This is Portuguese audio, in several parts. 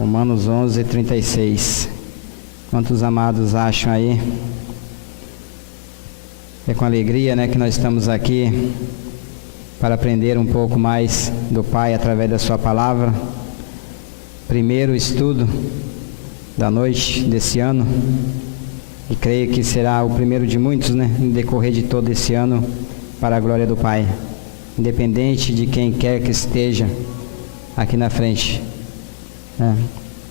Romanos 11, 36. Quantos amados acham aí? É com alegria, né, que nós estamos aqui para aprender um pouco mais do Pai através da sua palavra. Primeiro estudo da noite desse ano, e creio que será o primeiro de muitos, né, no decorrer de todo esse ano, para a glória do Pai, independente de quem quer que esteja aqui na frente.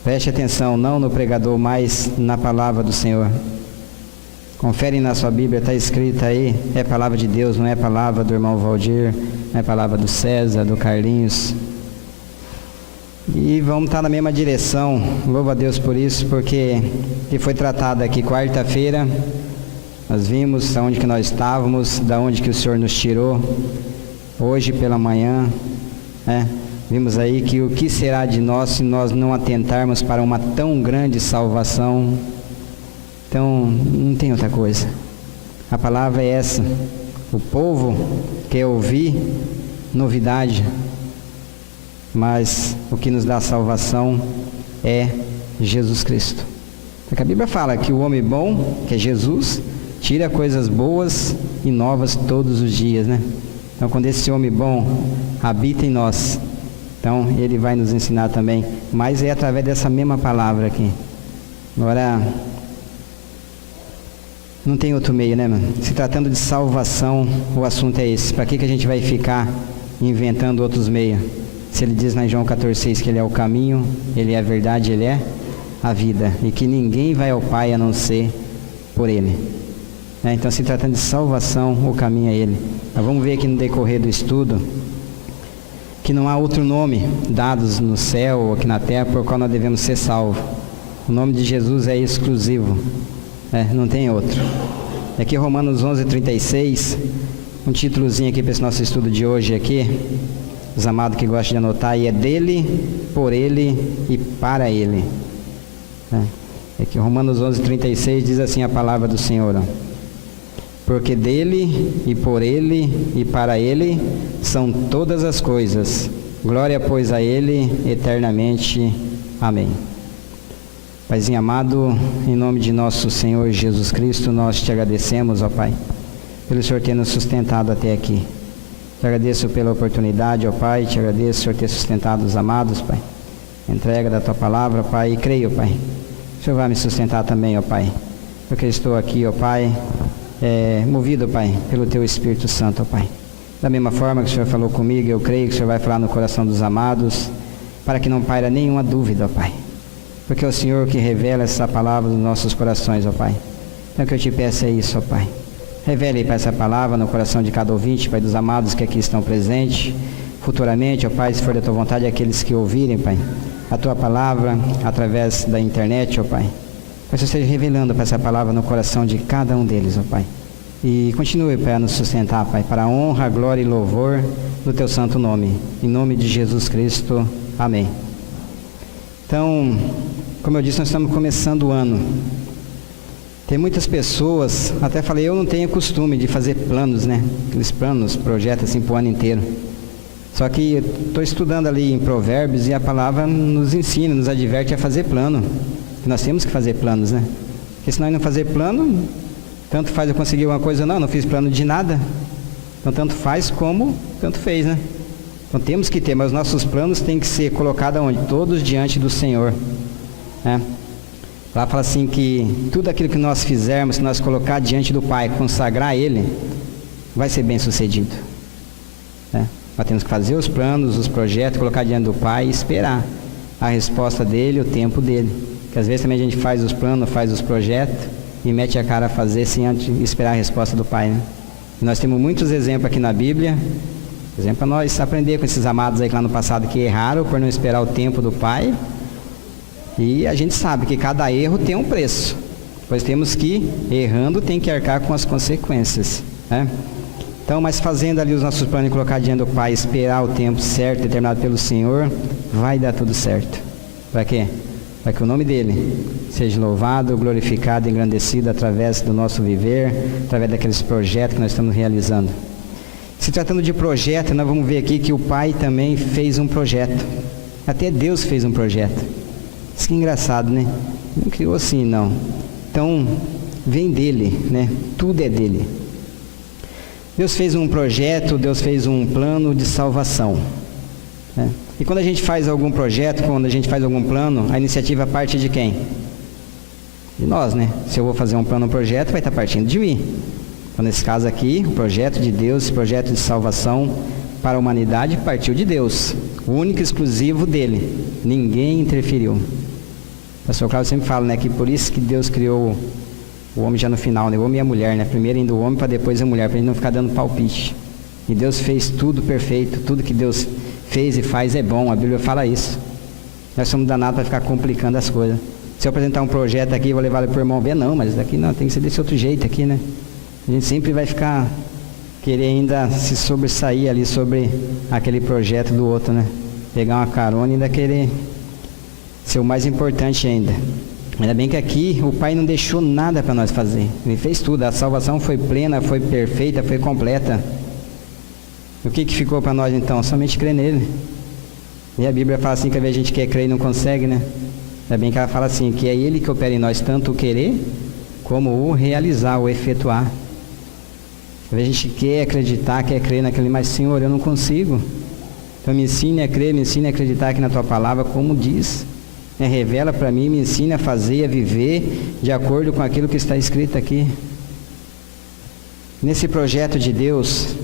Preste atenção, não no pregador, mas na palavra do Senhor. Confere na sua Bíblia, está escrita aí, é palavra de Deus, não é palavra do irmão Valdir, não é palavra do César, do Carlinhos. E vamos estar na mesma direção, louvo a Deus por isso, porque que foi tratado aqui quarta-feira, nós vimos aonde que nós estávamos, da onde que o Senhor nos tirou, hoje pela manhã, vimos aí que o que será de nós se nós não atentarmos para uma tão grande salvação. Então, não tem outra coisa. A palavra é essa. O povo quer ouvir novidade, mas o que nos dá salvação é Jesus Cristo. Porque a Bíblia fala que o homem bom, que é Jesus, tira coisas boas e novas todos os dias, né? Então, quando esse homem bom habita em nós, então ele vai nos ensinar também, mas é através dessa mesma palavra aqui. Agora, não tem outro meio, né, mano? Se tratando de salvação, o assunto é esse. Para que a gente vai ficar inventando outros meios? Se ele diz na João 14,6 que ele é o caminho, ele é a verdade, ele é a vida, e que ninguém vai ao Pai a não ser por ele. Então, se tratando de salvação, o caminho é ele. Nós vamos ver aqui no decorrer do estudo que não há outro nome dados no céu ou aqui na terra por qual nós devemos ser salvos. O nome de Jesus é exclusivo, não tem outro. Aqui Romanos 11, 36, um títulozinho aqui para esse nosso estudo de hoje aqui, os amados que gostam de anotar, e é dele, por ele e para ele. Aqui Romanos 11, 36 diz assim a palavra do Senhor: porque dele e por ele e para ele são todas as coisas. Glória, pois, a ele eternamente. Amém. Paizinho amado, em nome de nosso Senhor Jesus Cristo, nós te agradecemos, ó Pai, pelo Senhor ter nos sustentado até aqui. Te agradeço pela oportunidade, ó Pai, te agradeço, Senhor, ter sustentado os amados, Pai. Entrega da tua palavra, Pai, e creio, Pai. O Senhor vai me sustentar também, ó Pai, porque estou aqui, ó Pai, movido, Pai, pelo Teu Espírito Santo, ó Pai. Da mesma forma que o Senhor falou comigo, eu creio que o Senhor vai falar no coração dos amados, para que não paira nenhuma dúvida, ó Pai. Porque é o Senhor que revela essa palavra nos nossos corações, ó Pai. Então o que eu te peço é isso, ó Pai. Revele, Pai, essa palavra no coração de cada ouvinte, Pai, dos amados que aqui estão presentes. Futuramente, ó Pai, se for da Tua vontade, aqueles que ouvirem, Pai, a Tua palavra através da internet, ó Pai. Que você esteja revelando, Pai, essa palavra no coração de cada um deles, ó Pai. E continue, Pai, a nos sustentar, Pai, para a honra, glória e louvor do Teu santo nome. Em nome de Jesus Cristo. Amém. Então, como eu disse, nós estamos começando o ano. Tem muitas pessoas, até falei, eu não tenho costume de fazer planos, né? Aqueles planos, projetos assim para o ano inteiro. Só que estou estudando ali em Provérbios e a palavra nos ensina, nos adverte a fazer plano. Nós temos que fazer planos, né? Porque se nós não fazer plano, tanto faz eu conseguir uma coisa ou não fiz plano de nada. Então tanto faz como tanto fez, né? Então temos que ter, mas os nossos planos têm que ser colocados onde? Todos diante do Senhor, né? Lá fala assim que tudo aquilo que nós fizermos, se nós colocar diante do Pai, consagrar Ele, vai ser bem sucedido, né? Nós temos que fazer os planos, os projetos, colocar diante do Pai e esperar a resposta dele, o tempo dele. Porque às vezes também a gente faz os planos, faz os projetos e mete a cara a fazer sem antes esperar a resposta do Pai, né? E nós temos muitos exemplos aqui na Bíblia, exemplo para nós aprender com esses amados aí que lá no passado que erraram por não esperar o tempo do Pai. E a gente sabe que cada erro tem um preço, pois temos que, errando, tem que arcar com as consequências, né? Então, mas fazendo ali os nossos planos e colocar diante do Pai, esperar o tempo certo, determinado pelo Senhor, vai dar tudo certo. Para quê? Para que o nome dele seja louvado, glorificado, engrandecido através do nosso viver, através daqueles projetos que nós estamos realizando. Se tratando de projeto, nós vamos ver aqui que o Pai também fez um projeto. Até Deus fez um projeto. Isso que é engraçado, né? Não criou assim, não. Então, vem dele, né? Tudo é dele. Deus fez um projeto, Deus fez um plano de salvação, né? E quando a gente faz algum projeto, quando a gente faz algum plano, a iniciativa parte de quem? De nós, né? Se eu vou fazer um plano, um projeto, vai estar partindo de mim. Então, nesse caso aqui, o projeto de Deus, esse projeto de salvação para a humanidade partiu de Deus, o único e exclusivo dele. Ninguém interferiu. O pastor Cláudio sempre fala, né, que por isso que Deus criou o homem já no final, né, o homem e a mulher, né, primeiro indo o homem para depois a mulher, para ele não ficar dando palpite. E Deus fez tudo perfeito, tudo que Deus fez e faz é bom, a Bíblia fala isso. Nós somos danados para ficar complicando as coisas. Se eu apresentar um projeto aqui, vou levar ele para o irmão ver, não, mas daqui não, tem que ser desse outro jeito aqui, né? A gente sempre vai ficar, querer ainda se sobressair ali sobre aquele projeto do outro, né? Pegar uma carona e ainda querer ser o mais importante ainda. Ainda bem que aqui o Pai não deixou nada para nós fazer. Ele fez tudo, a salvação foi plena, foi perfeita, foi completa. O que ficou para nós então? Somente crer nele. E a Bíblia fala assim que às vezes a gente quer crer e não consegue, né? Ainda bem que ela fala assim, que é ele que opera em nós tanto o querer como o realizar, o efetuar. Às vezes a gente quer acreditar, quer crer naquele, mas Senhor, eu não consigo. Então me ensine a crer, me ensine a acreditar aqui na Tua Palavra, como diz. Revela para mim, me ensine a fazer, a viver de acordo com aquilo que está escrito aqui. Nesse projeto de Deus,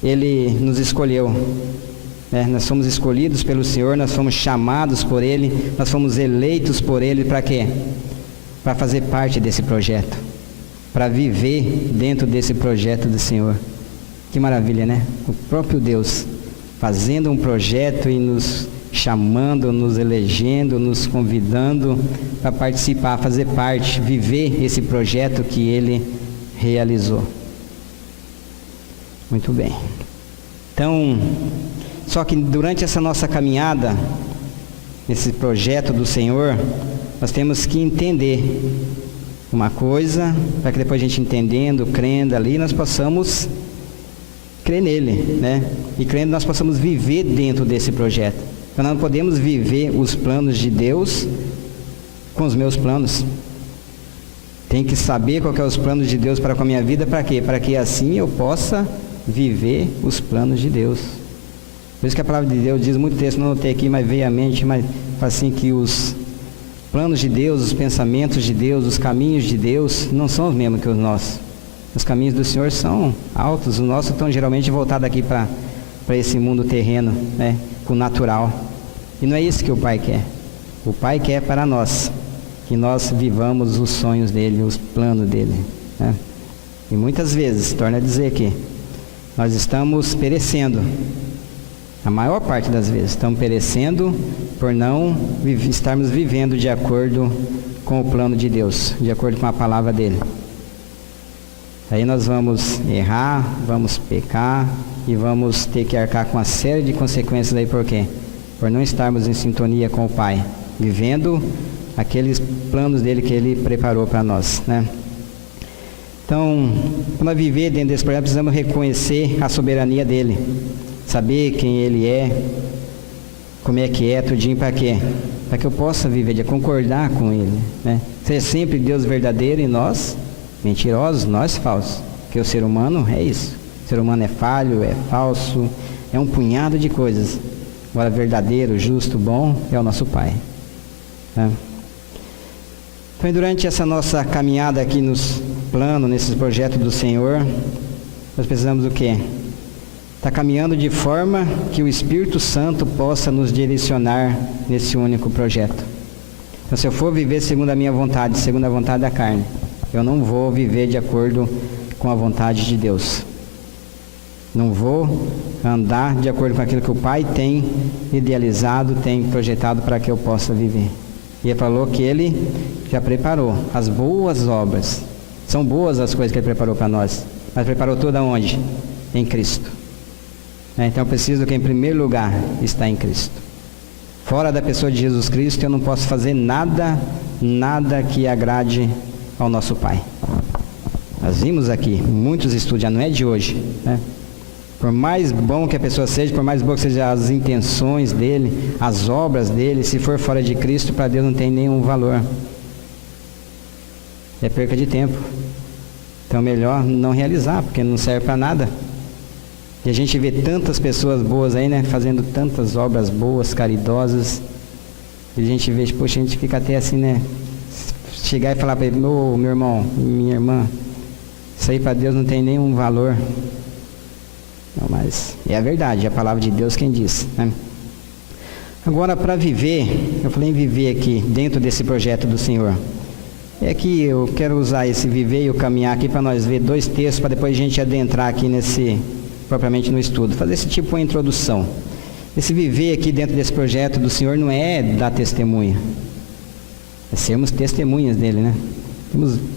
Ele nos escolheu. Nós fomos escolhidos pelo Senhor, nós fomos chamados por Ele, nós fomos eleitos por Ele para quê? Para fazer parte desse projeto, para viver dentro desse projeto do Senhor. Que maravilha, né? O próprio Deus fazendo um projeto e nos chamando, nos elegendo, nos convidando para participar, fazer parte, viver esse projeto que Ele realizou. Muito bem. Então, só que durante essa nossa caminhada, esse projeto do Senhor, nós temos que entender uma coisa, para que depois a gente entendendo, crendo ali, nós possamos crer nele, né? E crendo nós possamos viver dentro desse projeto. Então nós não podemos viver os planos de Deus com os meus planos. Tem que saber qual que é os planos de Deus para com a minha vida, para quê? Para que assim eu possa viver os planos de Deus. Por isso que a palavra de Deus diz, muito texto, não anotei aqui, mas veio à mente, mas assim que os planos de Deus, os pensamentos de Deus, os caminhos de Deus, não são os mesmos que os nossos. Os caminhos do Senhor são altos, os nossos estão geralmente voltados aqui para esse mundo terreno, né, para o natural. E não é isso que o Pai quer. O Pai quer para nós, que nós vivamos os sonhos dEle, os planos dEle, né? E muitas vezes, torna a dizer aqui, nós estamos perecendo. A maior parte das vezes estamos perecendo por não estarmos vivendo de acordo com o plano de Deus, de acordo com a palavra dEle. Aí nós vamos errar, vamos pecar e vamos ter que arcar com uma série de consequências aí, por quê? Por não estarmos em sintonia com o Pai, vivendo aqueles planos dEle que Ele preparou para nós, né? Então, para viver dentro desse projeto, precisamos reconhecer a soberania dEle, saber quem Ele é, como é que é, tudinho para quê? Para que eu possa viver, de concordar com Ele, né? Ser sempre Deus verdadeiro e nós mentirosos, nós falsos, porque o ser humano é isso. O ser humano é falho, é falso, é um punhado de coisas. Agora, verdadeiro, justo, bom, é o nosso Pai, né? Então, durante essa nossa caminhada aqui nos planos, nesses projetos do Senhor, nós precisamos do quê? Está caminhando de forma que o Espírito Santo possa nos direcionar nesse único projeto. Então, se eu for viver segundo a minha vontade, segundo a vontade da carne, eu não vou viver de acordo com a vontade de Deus. Não vou andar de acordo com aquilo que o Pai tem idealizado, tem projetado para que eu possa viver. E Ele falou que Ele já preparou as boas obras. São boas as coisas que Ele preparou para nós. Mas preparou tudo aonde? Em Cristo. Então eu preciso que em primeiro lugar está em Cristo. Fora da pessoa de Jesus Cristo eu não posso fazer nada que agrade ao nosso Pai. Nós vimos aqui muitos estudos, já não é de hoje, né? Por mais bom que a pessoa seja, por mais boa que sejam as intenções dele, as obras dele, se for fora de Cristo, para Deus não tem nenhum valor. É perca de tempo. Então melhor não realizar, porque não serve para nada. E a gente vê tantas pessoas boas aí, né, fazendo tantas obras boas, caridosas. E a gente vê, poxa, a gente fica até assim, né, chegar e falar para ele, meu irmão, minha irmã, isso aí para Deus não tem nenhum valor. Não, mas é a verdade, é a palavra de Deus quem diz, né? Agora, para viver, eu falei em viver aqui, dentro desse projeto do Senhor. É que eu quero usar esse viver e o caminhar aqui para nós ver 2 textos, para depois a gente adentrar aqui propriamente no estudo, fazer esse tipo de introdução. Esse viver aqui dentro desse projeto do Senhor não é dar testemunha, é sermos testemunhas dele, né?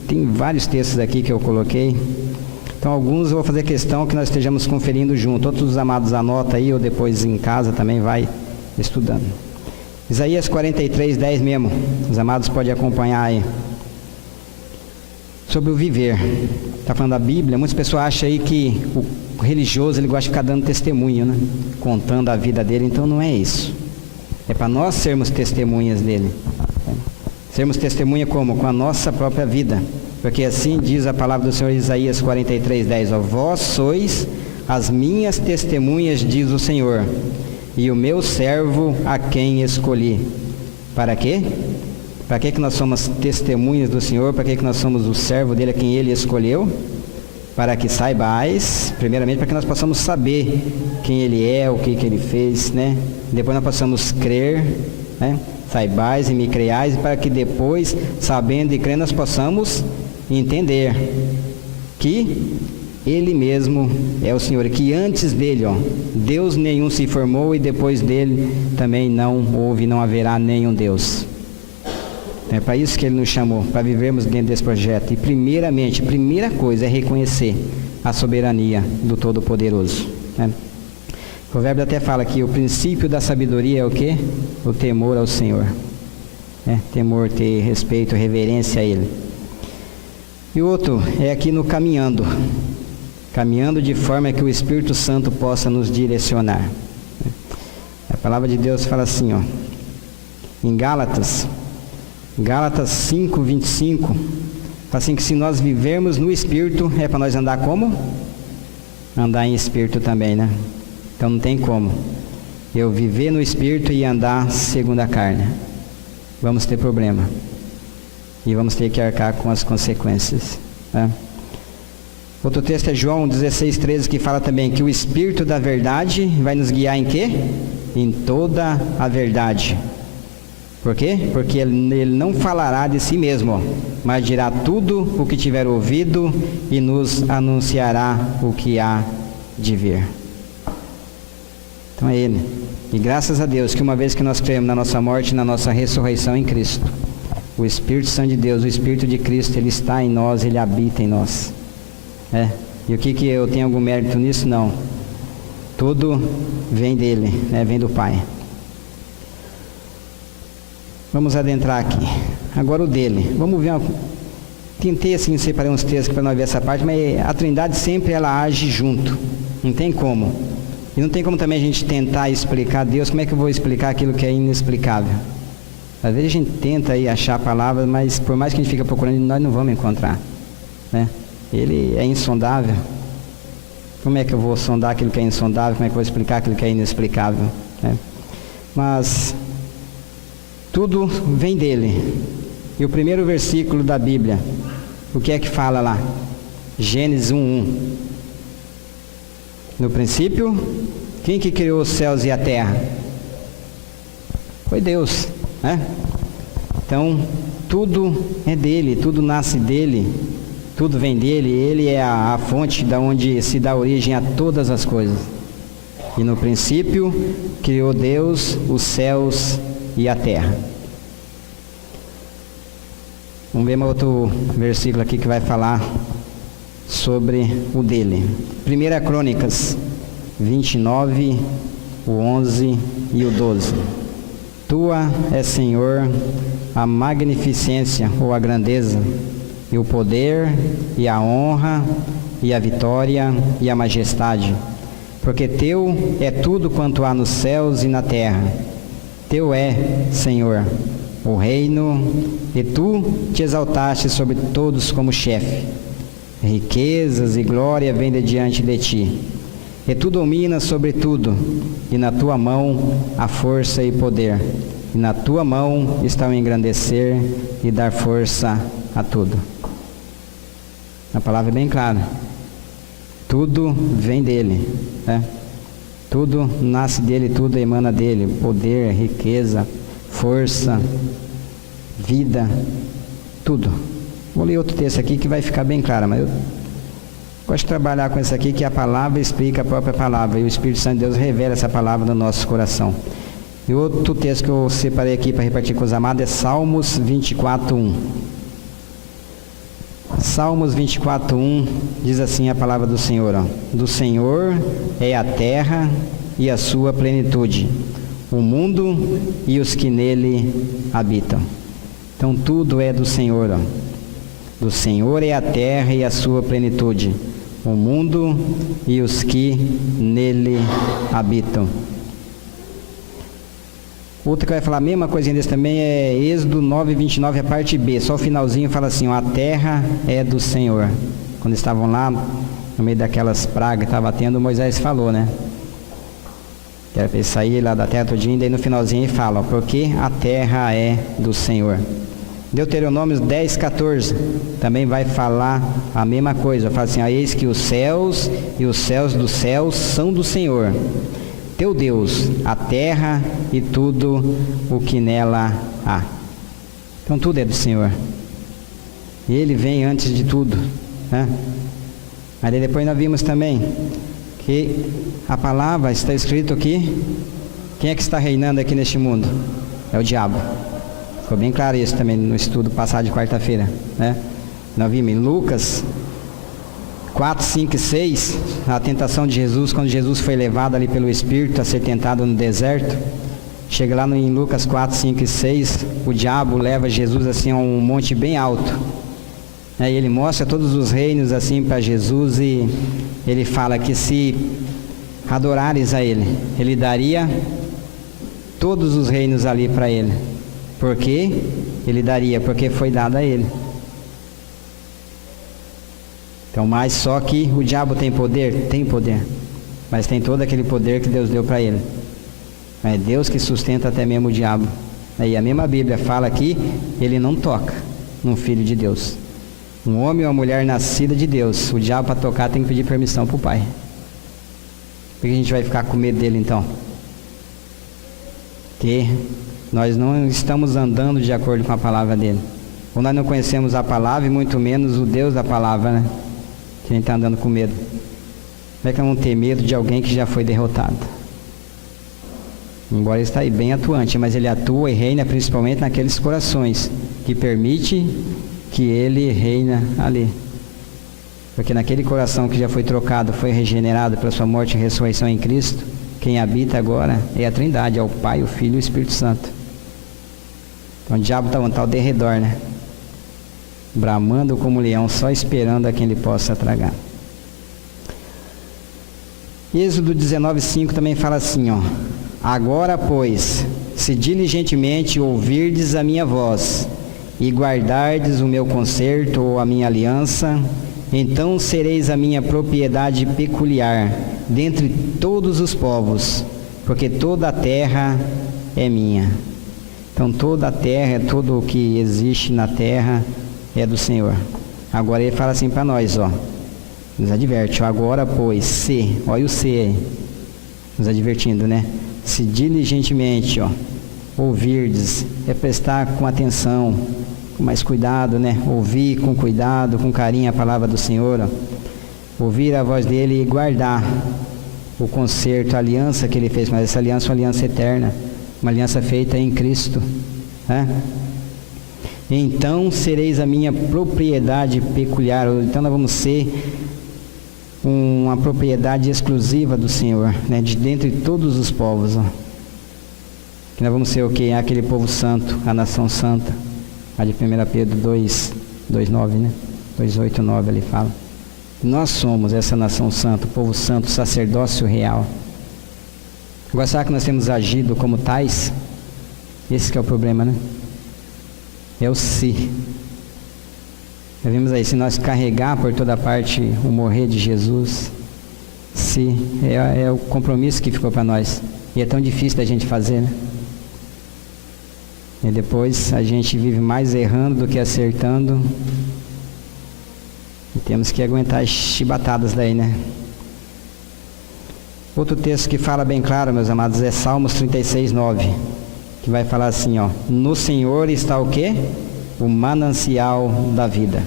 Tem vários textos aqui que eu coloquei. Então, alguns eu vou fazer questão que nós estejamos conferindo junto. Outros os amados anota aí, ou depois em casa também vai estudando. Isaías 43, 10 mesmo. Os amados podem acompanhar aí. Sobre o viver. Está falando da Bíblia. Muitas pessoas acham aí que o religioso ele gosta de ficar dando testemunho, né? Contando a vida dele. Então, não é isso. É para nós sermos testemunhas dele. Sermos testemunha como? Com a nossa própria vida. Porque assim diz a palavra do Senhor Isaías 43, 10. Ó, vós sois as minhas testemunhas, diz o Senhor, e o meu servo a quem escolhi. Para quê? Para que nós somos testemunhas do Senhor? Para que nós somos o servo dele a quem ele escolheu? Para que saibais, primeiramente, para que nós possamos saber quem ele é, o que ele fez, né? Depois nós possamos crer, né? Saibais e me creiais, para que depois, sabendo e crendo, nós possamos entender que Ele mesmo é o Senhor, que antes dele, Deus nenhum se formou e depois dele também não houve, não haverá nenhum Deus. É para isso que Ele nos chamou, para vivermos dentro desse projeto. E primeiramente, primeira coisa é reconhecer a soberania do Todo-Poderoso, né? O provérbio até fala que o princípio da sabedoria é o quê? O temor ao Senhor, né? Temor, ter respeito, reverência a Ele. E outro é aqui no caminhando de forma que o Espírito Santo possa nos direcionar. A palavra de Deus fala assim, em Gálatas 5, 25, fala assim que se nós vivermos no Espírito, é para nós andar como? Andar em Espírito também, né? Então não tem como eu viver no Espírito e andar segundo a carne. Vamos ter problema. E vamos ter que arcar com as consequências, né? Outro texto é João 16, 13, que fala também que o Espírito da verdade vai nos guiar em quê? Em toda a verdade. Por quê? Porque ele não falará de si mesmo, mas dirá tudo o que tiver ouvido e nos anunciará o que há de vir. Então é Ele. E graças a Deus que uma vez que nós cremos na nossa morte e na nossa ressurreição em Cristo, o Espírito Santo de Deus, o Espírito de Cristo, Ele está em nós, Ele habita em nós. E o que eu tenho algum mérito nisso? Não. Tudo vem dele, né? Vem do Pai. Vamos adentrar aqui. Agora o dele. Vamos ver. Tentei assim, separar uns textos para nós ver essa parte, mas a Trindade sempre ela age junto. Não tem como. E não tem como também a gente tentar explicar Deus. Como é que eu vou explicar aquilo que é inexplicável? Às vezes a gente tenta aí achar palavras, mas por mais que a gente fique procurando, nós não vamos encontrar, né? Ele é insondável. Como é que eu vou sondar aquilo que é insondável? Como é que eu vou explicar aquilo que é inexplicável, né? Mas tudo vem dele. E o primeiro versículo da Bíblia, o que é que fala lá? Gênesis 1:1. No princípio, quem que criou os céus e a terra? Foi Deus, né? Então, tudo é dele, tudo nasce dele, tudo vem dele, ele é a fonte da onde se dá origem a todas as coisas. E no princípio, criou Deus os céus e a terra. Vamos ver outro versículo aqui que vai falar sobre o dele. 1 Crônicas 29, o 11 e o 12. Tua é, Senhor, a magnificência ou a grandeza, e o poder, e a honra, e a vitória, e a majestade, porque teu é tudo quanto há nos céus e na terra. Teu é, Senhor, o reino, e tu te exaltaste sobre todos como chefe. Riquezas e glória vêm de diante de ti. E tu dominas sobre tudo, e na tua mão há força e poder. E na tua mão está o engrandecer e dar força a tudo. A palavra é bem clara. Tudo vem dele, né? Tudo nasce dele, tudo emana dele. Poder, riqueza, força, vida, tudo. Vou ler outro texto aqui que vai ficar bem claro, mas eu gosto de trabalhar com isso aqui, que a palavra explica a própria palavra, e o Espírito Santo de Deus revela essa palavra no nosso coração. E outro texto que eu separei aqui para repartir com os amados é Salmos 24:1. Salmos 24:1 diz assim a palavra do Senhor, ó: do Senhor é a terra e a sua plenitude, o mundo e os que nele habitam. Então tudo é do Senhor, ó. Do Senhor é a terra e a sua plenitude, o mundo e os que nele habitam. Outra que vai falar a mesma coisinha desse também é Êxodo 9:29, a parte B. Só o finalzinho fala assim, ó: a terra é do Senhor. Quando estavam lá, no meio daquelas pragas que estava tendo, Moisés falou, né? Que era para ele sair lá da terra todinha, daí no finalzinho ele fala, ó: porque a terra é do Senhor. Deuteronômio 10:14 também vai falar a mesma coisa. Fala assim, ó: eis que os céus e os céus dos céus são do Senhor, teu Deus, a terra e tudo o que nela há. Então tudo é do Senhor. Ele vem antes de tudo, né? Mas depois nós vimos também que a palavra está escrito aqui. Quem é que está reinando aqui neste mundo? É o diabo. Ficou bem claro isso também no estudo passado de quarta-feira, né? Nós vimos em Lucas 4, 5 e 6, a tentação de Jesus, quando Jesus foi levado ali pelo Espírito a ser tentado no deserto. Chega lá em Lucas 4, 5 e 6, o diabo leva Jesus assim a um monte bem alto. Aí ele mostra todos os reinos assim para Jesus e ele fala que se adorares a ele, ele daria todos os reinos ali para ele. Por quê? Ele daria, porque foi dado a ele. Então, mas só que o diabo tem poder? Tem poder. Mas tem todo aquele poder que Deus deu para ele. É Deus que sustenta até mesmo o diabo. Aí a mesma Bíblia fala que ele não toca num filho de Deus. Um homem ou uma mulher nascida de Deus, o diabo para tocar tem que pedir permissão para o pai. Por que a gente vai ficar com medo dele então? Porque nós não estamos andando de acordo com a palavra dele. Ou nós não conhecemos a palavra e muito menos o Deus da palavra, né? Que a gente está andando com medo. Como é que vamos ter medo de alguém que já foi derrotado? Embora ele está aí bem atuante, mas ele atua e reina principalmente naqueles corações que permite que ele reina ali. Porque naquele coração que já foi trocado, foi regenerado pela sua morte e ressurreição em Cristo, quem habita agora é a Trindade, é o Pai, o Filho e o Espírito Santo. Então o diabo está um tal de redor, né? Bramando como leão, só esperando a quem ele possa tragar. Êxodo 19:5 também fala assim, ó: agora, pois, se diligentemente ouvirdes a minha voz e guardardes o meu concerto ou a minha aliança, então sereis a minha propriedade peculiar dentre todos os povos, porque toda a terra é minha. Então toda a terra, tudo o que existe na terra é do Senhor. Agora ele fala assim para nós, ó, nos adverte, ó: agora pois, se, olha o se aí, nos advertindo, né? Se diligentemente, ó, ouvirdes, é prestar com atenção, com mais cuidado, né? Ouvir com cuidado, com carinho a palavra do Senhor, ó. Ouvir a voz dele e guardar o concerto, a aliança que ele fez, mas essa aliança é uma aliança eterna, uma aliança feita em Cristo, né? Então sereis a minha propriedade peculiar. Então nós vamos ser uma propriedade exclusiva do Senhor, né? De dentre todos os povos, ó. Que nós vamos ser o que? Aquele povo santo, a nação santa. A de 1 Pedro 2:9, né? 2:8, 9 ali fala. Nós somos essa nação santa, o povo santo, o sacerdócio real. Agora, será que nós temos agido como tais? Esse que é o problema, né? É o se. Já vimos aí, se nós carregar por toda parte o morrer de Jesus, se é o compromisso que ficou para nós. E é tão difícil da gente fazer, né? E depois a gente vive mais errando do que acertando. E temos que aguentar as chibatadas daí, né? Outro texto que fala bem claro, meus amados, é Salmos 36, 9. Que vai falar assim, ó. No Senhor está o quê? O manancial da vida.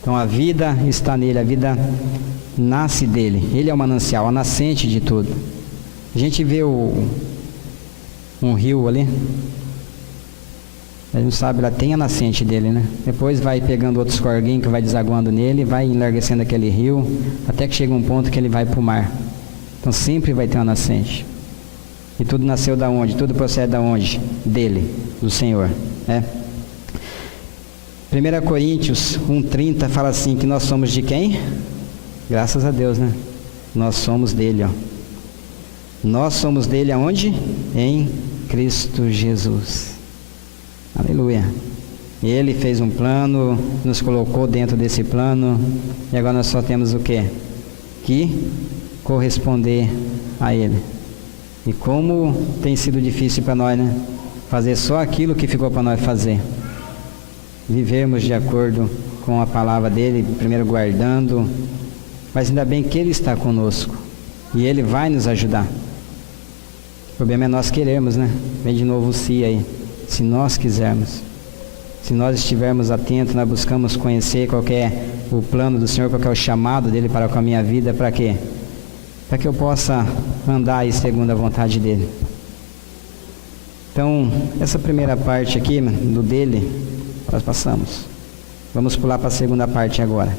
Então a vida está nele, a vida nasce dele. Ele é o manancial, a nascente de tudo. A gente vê um rio ali. A gente não sabe, lá tem a nascente dele, né? Depois vai pegando outros corguinhos que vai desaguando nele, vai enlarguecendo aquele rio, até que chega um ponto que ele vai para o mar. Então sempre vai ter uma nascente. E tudo nasceu da onde? Tudo procede da onde? Dele, do Senhor, né? 1 Coríntios 1,30 fala assim, que nós somos de quem? Graças a Deus, né? Nós somos dele, ó. Nós somos dele aonde? Em Cristo Jesus. Aleluia. Ele fez um plano, nos colocou dentro desse plano, e agora nós só temos o quê? Que corresponder a ele. E como tem sido difícil para nós, né? Fazer só aquilo que ficou para nós fazer. Vivermos de acordo com a palavra dele, primeiro guardando, mas ainda bem que ele está conosco, e ele vai nos ajudar. O problema é nós queremos, né? Vem de novo o se aí. Se nós quisermos, se nós estivermos atentos, nós buscamos conhecer qual é o plano do Senhor, qual é o chamado dele para com a minha vida, para quê? Para que eu possa andar aí segundo a vontade dele. Então, essa primeira parte aqui, do dele, nós passamos. Vamos pular para a segunda parte agora,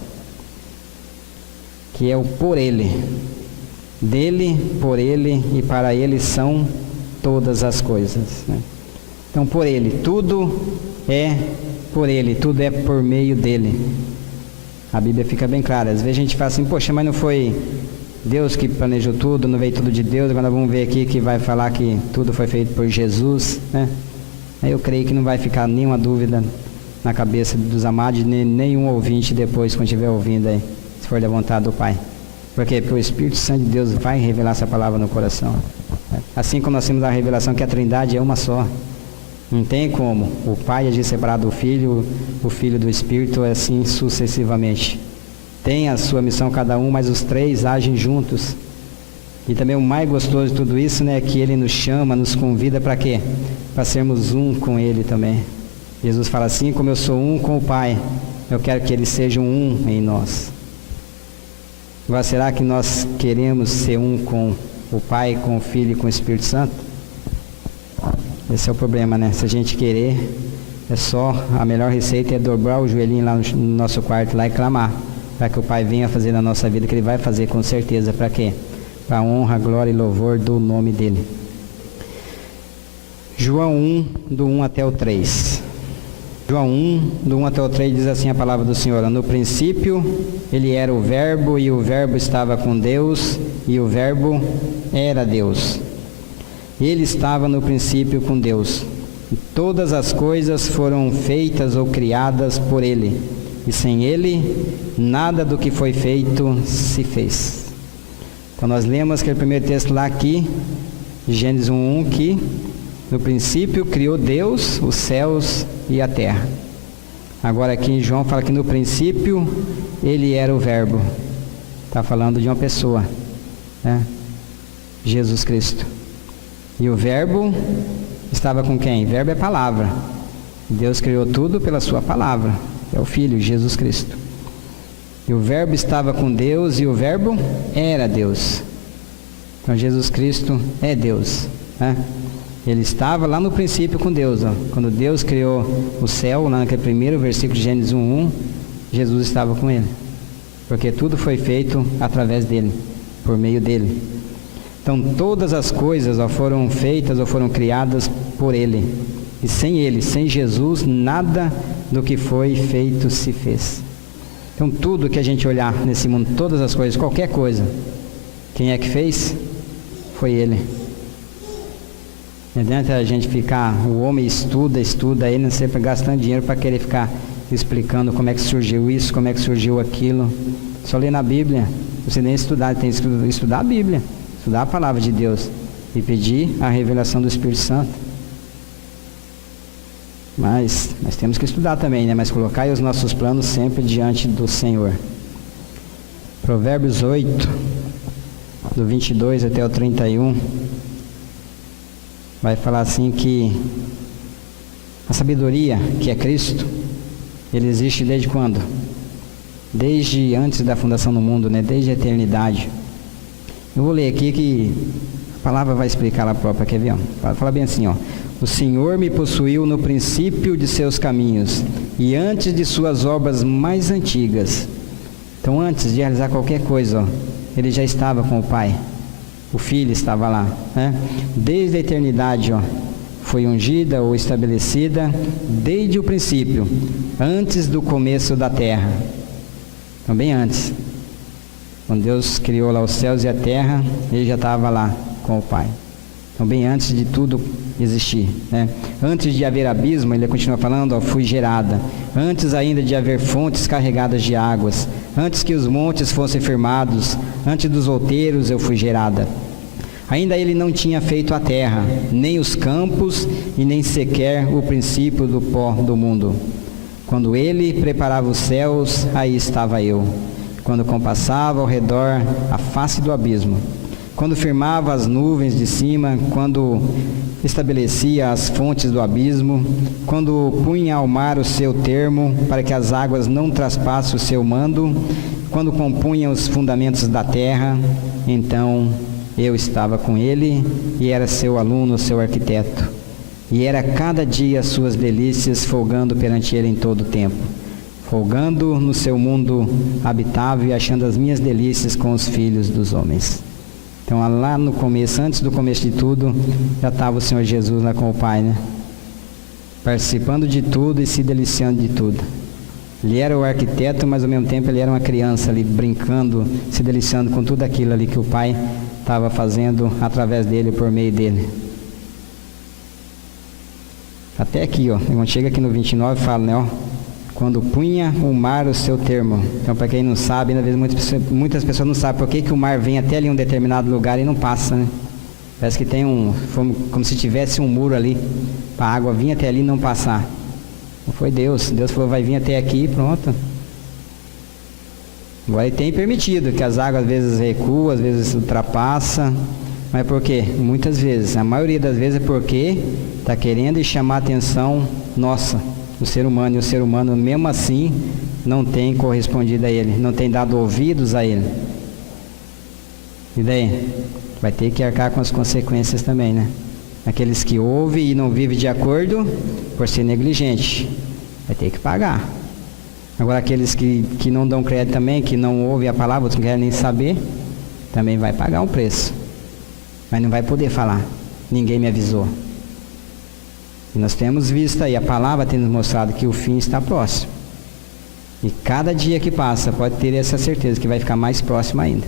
que é o por ele. Dele, por ele e para ele são todas as coisas, né? Então, por ele, tudo é por ele, tudo é por meio dele. A Bíblia fica bem clara. Às vezes a gente fala assim, poxa, mas não foi Deus que planejou tudo, não veio tudo de Deus, agora vamos ver aqui que vai falar que tudo foi feito por Jesus, né? Aí eu creio que não vai ficar nenhuma dúvida na cabeça dos amados, nem nenhum ouvinte depois, quando estiver ouvindo aí, se for da vontade do Pai. Por quê? Porque o Espírito Santo de Deus vai revelar essa palavra no coração. Assim como nós temos a revelação que a Trindade é uma só. Não tem como o Pai agir separado do Filho, o Filho do Espírito, assim sucessivamente. Tem a sua missão cada um, mas os três agem juntos. E também o mais gostoso de tudo isso, né, é que Ele nos chama, nos convida para quê? Para sermos um com Ele também. Jesus fala assim, como eu sou um com o Pai, eu quero que Eles sejam um em nós. Agora, será que nós queremos ser um com o Pai, com o Filho e com o Espírito Santo? Esse é o problema, né? Se a gente querer, é só, a melhor receita é dobrar o joelhinho lá no nosso quarto lá e clamar, para que o Pai venha fazer na nossa vida, que Ele vai fazer com certeza. Para quê? Para a honra, glória e louvor do nome dEle. João 1, do 1 até o 3. João 1, do 1 até o 3 diz assim a palavra do Senhor: no princípio Ele era o Verbo, e o Verbo estava com Deus, e o Verbo era Deus. Ele estava no princípio com Deus. E todas as coisas foram feitas ou criadas por Ele, e sem Ele, nada do que foi feito se fez. Então nós lemos aquele primeiro texto lá aqui, Gênesis 1:1, que no princípio criou Deus os céus e a terra. Agora aqui em João fala que no princípio Ele era o Verbo. Está falando de uma pessoa, né? Jesus Cristo. E o Verbo estava com quem? Verbo é palavra. Deus criou tudo pela sua palavra. É o Filho, Jesus Cristo. E o Verbo estava com Deus, e o Verbo era Deus. Então Jesus Cristo é Deus, né? Ele estava lá no princípio com Deus, ó. Quando Deus criou o céu, lá naquele primeiro versículo de Gênesis 1:1, Jesus estava com Ele. Porque tudo foi feito através dEle, por meio dEle. Então todas as coisas foram feitas ou foram criadas por Ele. E sem Ele, sem Jesus, nada do que foi feito se fez. Então tudo que a gente olhar nesse mundo, todas as coisas, qualquer coisa, quem é que fez? Foi Ele. Não adianta a gente ficar, o homem estuda, aí não sempre gastando dinheiro para querer ficar explicando como é que surgiu isso, como é que surgiu aquilo. Só ler na Bíblia, você nem estudar, tem que estudar a Bíblia, estudar a palavra de Deus e pedir a revelação do Espírito Santo. Mas temos que estudar também, né? Mas colocar aí os nossos planos sempre diante do Senhor. Provérbios 8, do 22 até o 31, vai falar assim que a sabedoria, que é Cristo, ele existe desde quando? Desde antes da fundação do mundo, né? Desde a eternidade. Eu vou ler aqui que a palavra vai explicar ela própria, quer ver? Fala bem assim, ó. O Senhor me possuiu no princípio de seus caminhos e antes de suas obras mais antigas. Então, antes de realizar qualquer coisa, ó, ele já estava com o Pai. O Filho estava lá, né? Desde a eternidade, ó, foi ungida ou estabelecida desde o princípio, antes do começo da terra. Então, bem antes. Quando Deus criou lá os céus e a terra, ele já estava lá com o Pai. Então, bem antes de tudo existir, né? Antes de haver abismo, ele continua falando, ó, fui gerada. Antes ainda de haver fontes carregadas de águas, antes que os montes fossem firmados, antes dos outeiros eu fui gerada. Ainda ele não tinha feito a terra, nem os campos e nem sequer o princípio do pó do mundo. Quando ele preparava os céus, aí estava eu. Quando compassava ao redor a face do abismo, quando firmava as nuvens de cima, quando estabelecia as fontes do abismo, quando punha ao mar o seu termo, para que as águas não traspassem o seu mando, quando compunha os fundamentos da terra, então eu estava com ele e era seu aluno, seu arquiteto. E era cada dia as suas delícias, folgando perante ele em todo o tempo. Folgando no seu mundo habitável e achando as minhas delícias com os filhos dos homens. Então, lá no começo, antes do começo de tudo, já estava o Senhor Jesus lá com o Pai, né? Participando de tudo e se deliciando de tudo. Ele era o arquiteto, mas ao mesmo tempo ele era uma criança ali, brincando, se deliciando com tudo aquilo ali que o Pai estava fazendo através dele, por meio dele. Até aqui, ó, quando chega aqui no 29, fala, né, ó, quando punha o mar o seu termo. Então, para quem não sabe, às vezes muitas pessoas não sabem por que o mar vem até ali um determinado lugar e não passa, né? Parece que tem como se tivesse um muro ali, para a água vir até ali e não passar. Não foi Deus. Deus falou, vai vir até aqui e pronto. Agora ele tem permitido que as águas às vezes recuam, às vezes ultrapassa. Mas por quê? Muitas vezes, a maioria das vezes é porque está querendo chamar a atenção nossa, do ser humano. E o ser humano, mesmo assim, não tem correspondido a ele, não tem dado ouvidos a ele. E daí? Vai ter que arcar com as consequências também, né? Aqueles que ouvem e não vivem de acordo, por ser negligente, vai ter que pagar. Agora aqueles que não dão crédito também, que não ouvem a palavra, outros não querem nem saber, também vai pagar um preço. Mas não vai poder falar, ninguém me avisou. E nós temos visto aí, a palavra tem nos mostrado que o fim está próximo. E cada dia que passa, pode ter essa certeza que vai ficar mais próximo ainda.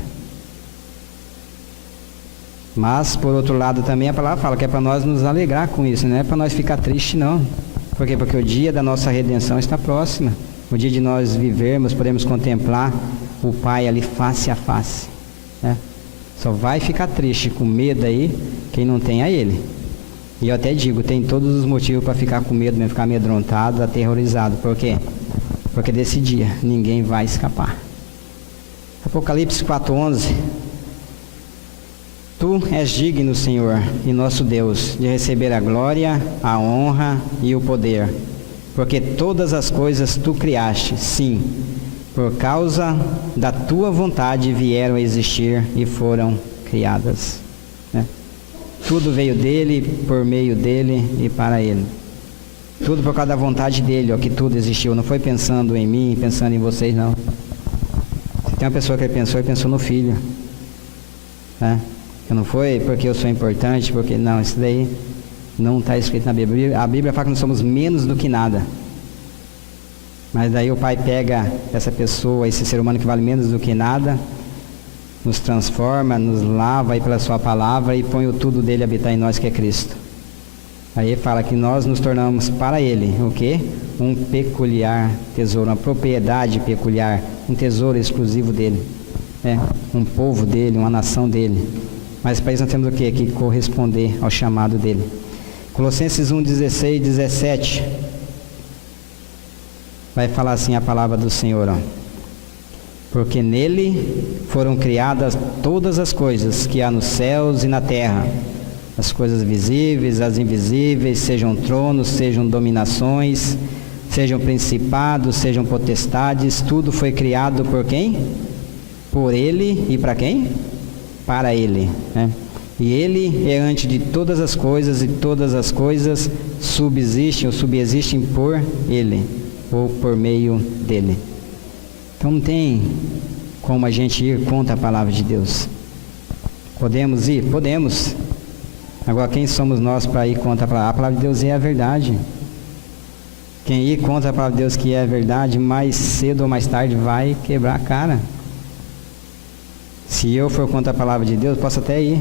Mas, por outro lado, também a palavra fala que é para nós nos alegrar com isso, não é para nós ficar tristes, não. Por quê? Porque o dia da nossa redenção está próximo. O dia de nós vivermos, podemos contemplar o Pai ali face a face, né? Só vai ficar triste, com medo aí, quem não tem a Ele. E eu até digo, tem todos os motivos para ficar com medo, mesmo, ficar amedrontado, aterrorizado. Por quê? Porque desse dia ninguém vai escapar. Apocalipse 4:11. Tu és digno, Senhor, e nosso Deus, de receber a glória, a honra e o poder, porque todas as coisas tu criaste, sim, por causa da tua vontade vieram a existir e foram criadas, né? Tudo veio dele, por meio dele e para ele. Tudo por causa da vontade dele, ó, que tudo existiu. Não foi pensando em mim, pensando em vocês, não. Se tem uma pessoa que pensou, ele pensou no filho, né? Não foi porque eu sou importante, porque não, isso daí não está escrito na Bíblia. A Bíblia fala que nós somos menos do que nada. Mas daí o Pai pega essa pessoa, esse ser humano que vale menos do que nada, nos transforma, nos lava aí pela sua palavra e põe o tudo dele habitar em nós, que é Cristo. Aí ele fala que nós nos tornamos para ele, o quê? Um peculiar tesouro, uma propriedade peculiar, um tesouro exclusivo dele, um povo dele, uma nação dele. Mas para isso nós temos o quê? Que corresponder ao chamado dele. Colossenses 1, 16 e 17, vai falar assim a palavra do Senhor, ó. Porque nele foram criadas todas as coisas que há nos céus e na terra, as coisas visíveis, as invisíveis, sejam tronos, sejam dominações, sejam principados, sejam potestades, tudo foi criado por quem? Por ele e para quem? Para ele, né? E ele é antes de todas as coisas, e todas as coisas subsistem ou subsistem por ele, ou por meio dele. Então não tem como a gente ir contra a palavra de Deus. Podemos ir? Podemos. Agora, quem somos nós para ir contra a palavra? A palavra de Deus é a verdade. Quem ir contra a palavra de Deus, que é a verdade, mais cedo ou mais tarde vai quebrar a cara. Se eu for contra a palavra de Deus, posso até ir.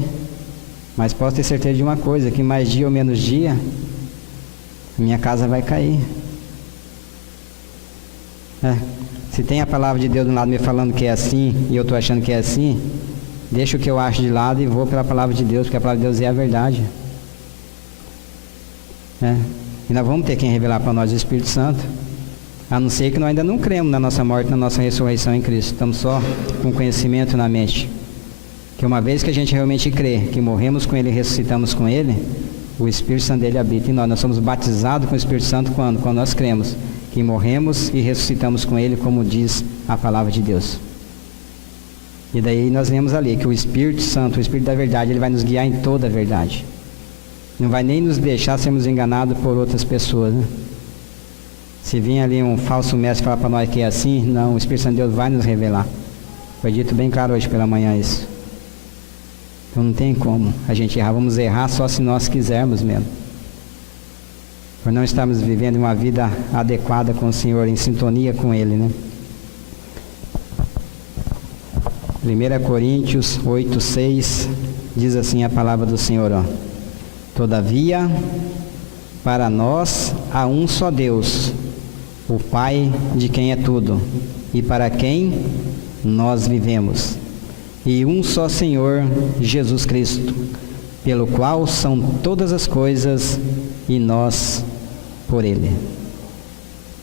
Mas posso ter certeza de uma coisa, que mais dia ou menos dia, minha casa vai cair. Se tem a palavra de Deus do lado me falando que é assim, e eu estou achando que é assim, deixa o que eu acho de lado e vou pela palavra de Deus, porque a palavra de Deus é a verdade. E nós vamos ter quem revelar para nós o Espírito Santo, a não ser que nós ainda não cremos na nossa morte, na nossa ressurreição em Cristo. Estamos só com conhecimento na mente. Que uma vez que a gente realmente crê, que morremos com Ele e ressuscitamos com Ele, o Espírito Santo dele habita em nós. Nós somos batizados com o Espírito Santo quando? Quando nós cremos que morremos e ressuscitamos com Ele, como diz a palavra de Deus. E daí nós lemos ali que o Espírito Santo, o Espírito da verdade, ele vai nos guiar em toda a verdade. Não vai nem nos deixar sermos enganados por outras pessoas, né? Se vir ali um falso mestre falar para nós que é assim, não, o Espírito Santo de Deus vai nos revelar. Foi dito bem claro hoje pela manhã isso. Então não tem como a gente errar. Vamos errar só se nós quisermos mesmo. Por não estarmos vivendo uma vida adequada com o Senhor, em sintonia com Ele, né? 1 Coríntios 8, 6, diz assim a palavra do Senhor, ó. Todavia, para nós há um só Deus, o Pai de quem é tudo, e para quem nós vivemos, e um só Senhor, Jesus Cristo, pelo qual são todas as coisas, e nós por Ele.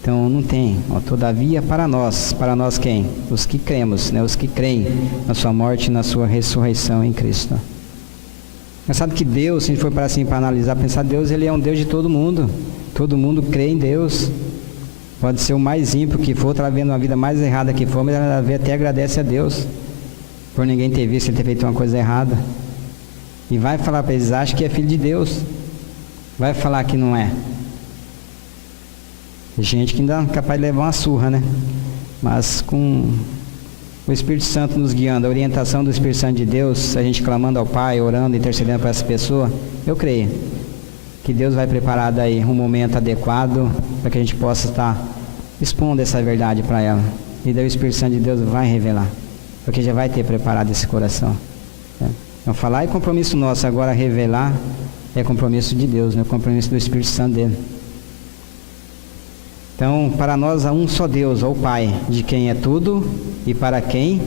Então não tem, todavia para nós quem? Os que cremos, né? Os que creem na sua morte e na sua ressurreição em Cristo. Mas sabe que Deus, se a gente for para assim para analisar, pensar, Deus ele é um Deus de todo mundo crê em Deus. Pode ser o mais ímpio que for, está vendo uma vida mais errada que for, mas ela até agradece a Deus por ninguém ter visto ele ter feito uma coisa errada. E vai falar para eles, acha que é filho de Deus, vai falar que não é. Gente que ainda é capaz de levar uma surra, né? Mas com o Espírito Santo nos guiando, a orientação do Espírito Santo de Deus, a gente clamando ao Pai, orando, intercedendo para essa pessoa, eu creio que Deus vai preparar daí um momento adequado para que a gente possa estar expondo essa verdade para ela. E daí o Espírito Santo de Deus vai revelar, porque já vai ter preparado esse coração. Então falar é compromisso nosso, agora revelar é compromisso de Deus, né? Compromisso do Espírito Santo dele. Então, para nós há um só Deus, o Pai, de quem é tudo e para quem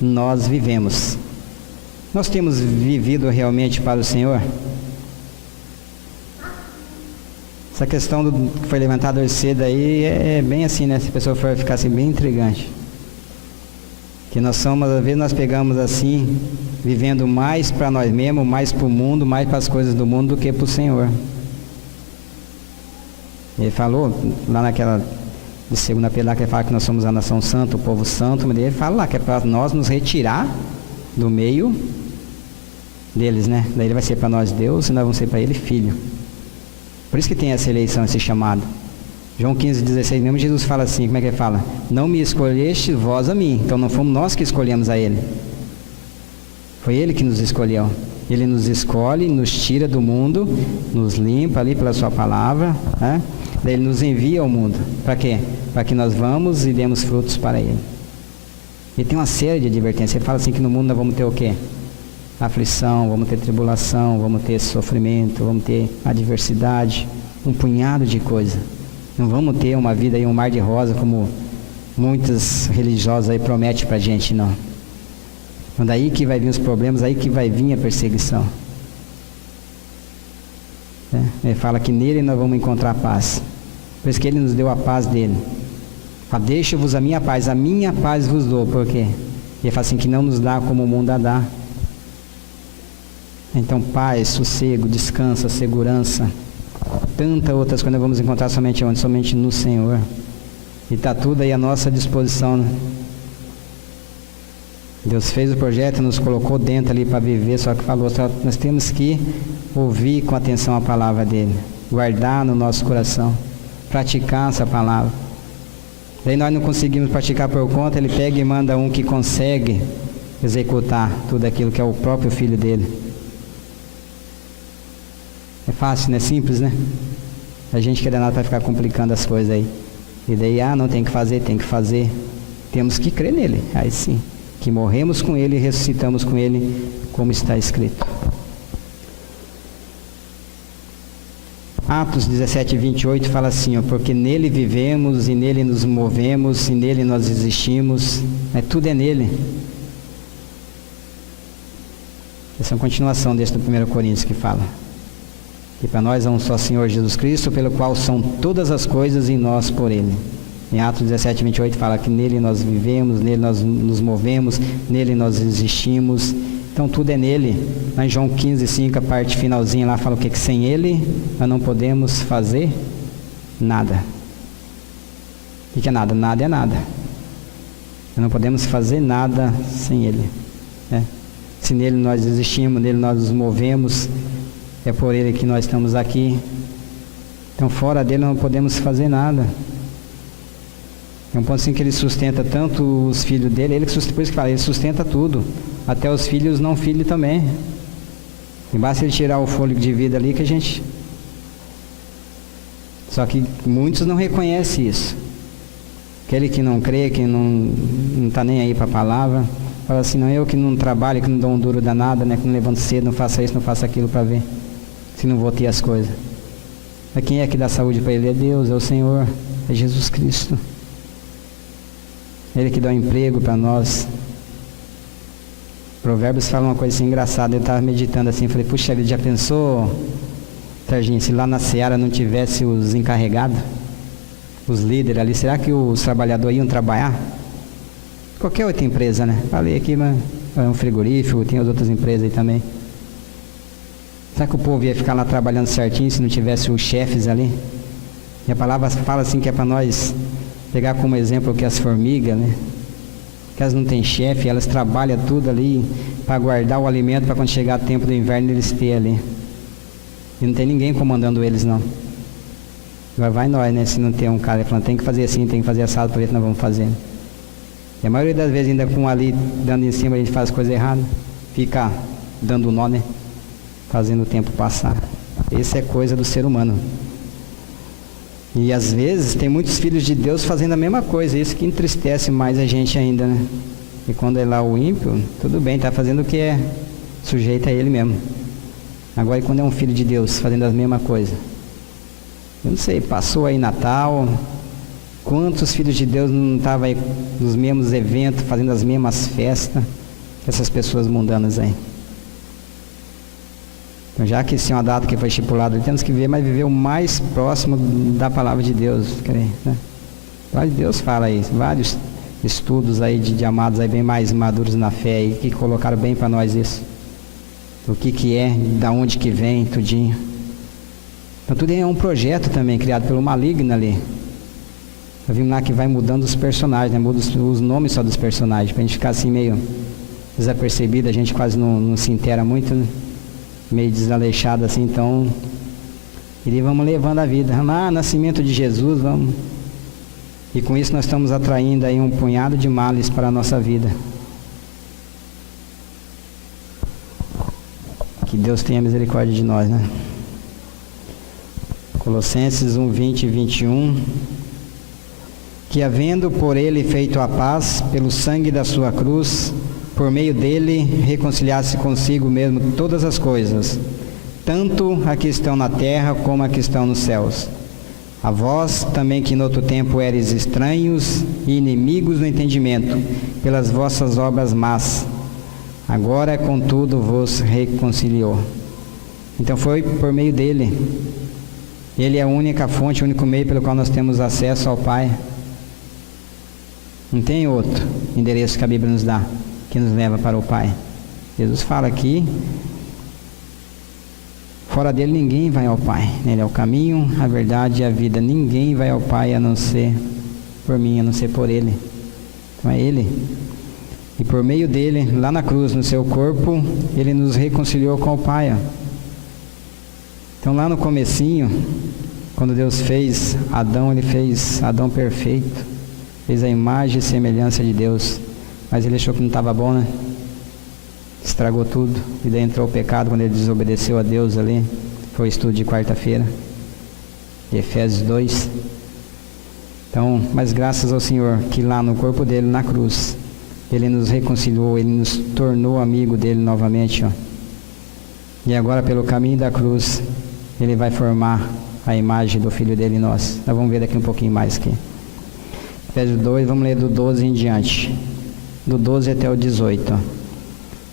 nós vivemos. Nós temos vivido realmente para o Senhor? Essa questão que foi levantada hoje cedo aí é bem assim, né? Se a pessoa for ficar assim, bem intrigante. Que nós somos, às vezes nós pegamos assim, vivendo mais para nós mesmos, mais para o mundo, mais para as coisas do mundo do que para o Senhor. Ele falou lá naquela de 2 Pedro, que ele fala que nós somos a nação santa, o povo santo, mas ele fala lá que é para nós nos retirar do meio deles, né? Daí ele vai ser para nós Deus e nós vamos ser para ele Filho. Por isso que tem essa eleição, esse chamado. João 15, 16 mesmo, Jesus fala assim, como é que ele fala? Não me escolheste vós a mim, então não fomos nós que escolhemos a ele. Foi ele que nos escolheu. Ele nos escolhe, nos tira do mundo, nos limpa ali pela sua palavra, né? Daí Ele nos envia ao mundo. Para quê? Para que nós vamos e demos frutos para Ele. E tem uma série de advertências. Ele fala assim que no mundo nós vamos ter o quê? Aflição, vamos ter tribulação, vamos ter sofrimento, vamos ter adversidade, um punhado de coisa. Não vamos ter uma vida aí, um mar de rosa, como muitos religiosos aí prometem pra gente, não. Então daí que vai vir os problemas, aí que vai vir a perseguição. Ele fala que nele nós vamos encontrar paz. Por isso que Ele nos deu a paz dele. Fala, deixa-vos a minha paz vos dou. Por quê? Ele fala assim, que não nos dá como o mundo a dá. Então paz, sossego, descanso, segurança, tantas outras coisas nós vamos encontrar somente onde? Somente no Senhor. E está tudo aí à nossa disposição, né? Deus fez o projeto, nos colocou dentro ali para viver, só que falou, só nós temos que ouvir com atenção a palavra dele, guardar no nosso coração, praticar essa palavra. Daí nós não conseguimos praticar por conta, Ele pega e manda um que consegue executar tudo aquilo que é o próprio Filho dele. É fácil, né? Simples, né? A gente quer nada para ficar complicando as coisas aí. E daí, não tem que fazer, tem que fazer. Temos que crer nele, aí sim. Que morremos com Ele e ressuscitamos com Ele, como está escrito. Atos 17, 28 fala assim, porque nele vivemos, e nele nos movemos, e nele nós existimos, tudo é nele. Essa é uma continuação desse do 1 Coríntios que fala. Que para nós é um só Senhor Jesus Cristo, pelo qual são todas as coisas em nós por Ele. Em Atos 17, 28 fala que nele nós vivemos, nele nós nos movemos, nele nós existimos. Então tudo é nele. Lá em João 15, 5, a parte finalzinha lá fala o que? Que sem Ele nós não podemos fazer nada. O que é nada? Nada é nada. Nós não podemos fazer nada sem Ele. Se nele nós existimos, nele nós nos movemos, é por Ele que nós estamos aqui. Então fora dele não podemos fazer nada. É um ponto assim que Ele sustenta tanto os filhos dele, Ele que sustenta, por isso que fala, Ele sustenta tudo, até os filhos não filhos também. E basta Ele tirar o fôlego de vida ali que a gente... Só que muitos não reconhecem isso. Aquele que não crê, que não está nem aí para a palavra, fala assim, não, eu que não trabalho, que não dou um duro danado, né, que não levanto cedo, não faço isso, não faço aquilo para ver, se não vou ter as coisas. Mas quem é que dá saúde para Ele? É Deus, é o Senhor, é Jesus Cristo. Ele que dá um emprego para nós. Provérbios fala uma coisa assim engraçada. Eu estava meditando assim, falei, puxa vida, já pensou, Serginho, se lá na Seara não tivesse os encarregados, os líderes ali, será que os trabalhadores iam trabalhar? Qualquer outra empresa, né? Falei aqui, mas é um frigorífico, tem as outras empresas aí também. Será que o povo ia ficar lá trabalhando certinho se não tivesse os chefes ali? E a palavra fala assim que é para nós pegar como exemplo que as formigas, né? Que elas não têm chefe, elas trabalham tudo ali para guardar o alimento para quando chegar o tempo do inverno eles terem ali. E não tem ninguém comandando eles, não. Agora vai nós, né? Se não tem um cara falando, tem que fazer assim, tem que fazer assado, por isso nós vamos fazer. E a maioria das vezes ainda com ali dando em cima a gente faz coisa errada. Fica dando nó, né? Fazendo o tempo passar. Isso é coisa do ser humano. E às vezes tem muitos filhos de Deus fazendo a mesma coisa, isso que entristece mais a gente ainda, né? E quando é lá o ímpio, tudo bem, está fazendo o que é sujeito a ele mesmo. Agora e quando é um filho de Deus fazendo a mesma coisa? Eu não sei, passou aí Natal, quantos filhos de Deus não estavam aí nos mesmos eventos, fazendo as mesmas festas, essas pessoas mundanas aí. Então, já que isso é uma data que foi estipulada, temos que ver, mas viver o mais próximo da palavra de Deus, né? A palavra de Deus fala aí, vários estudos aí de amados aí bem mais maduros na fé aí, que colocaram bem para nós isso. O que é, da onde que vem, tudinho. Então tudo é um projeto também, criado pelo maligno ali. Nós vimos lá que vai mudando os personagens, né? Muda os nomes só dos personagens, para a gente ficar assim meio desapercebido, a gente quase não se inteira muito, né? Meio desaleixado assim, então e vamos levando a vida, nascimento de Jesus, vamos, e com isso nós estamos atraindo aí um punhado de males para a nossa vida. Que Deus tenha misericórdia de nós, né? Colossenses 1, 20 e 21. Que havendo por ele feito a paz, pelo sangue da sua cruz, por meio dele reconciliasse consigo mesmo todas as coisas, tanto a que estão na terra como a que estão nos céus. A vós também que noutro tempo eres estranhos e inimigos no entendimento, pelas vossas obras más, agora contudo vos reconciliou. Então foi por meio dele. Ele é a única fonte, o único meio pelo qual nós temos acesso ao Pai. Não tem outro endereço que a Bíblia nos dá, que nos leva para o Pai. Jesus fala aqui, fora dele ninguém vai ao Pai. Ele é o caminho, a verdade e a vida. Ninguém vai ao Pai a não ser por mim, a não ser por Ele. Então é Ele. E por meio dele, lá na cruz, no seu corpo, Ele nos reconciliou com o Pai. Então lá no comecinho, quando Deus fez Adão, Ele fez Adão perfeito. Fez a imagem e semelhança de Deus. Mas Ele achou que não estava bom, né? Estragou tudo. E daí entrou o pecado quando ele desobedeceu a Deus ali. Foi o estudo de quarta-feira. De Efésios 2. Então, mas graças ao Senhor, que lá no corpo dele, na cruz, Ele nos reconciliou, Ele nos tornou amigo dele novamente, ó. E agora, pelo caminho da cruz, Ele vai formar a imagem do Filho dele em nós. Nós vamos ver daqui um pouquinho mais aqui. Efésios 2, vamos ler do 12 em diante. Do 12 até o 18, ó.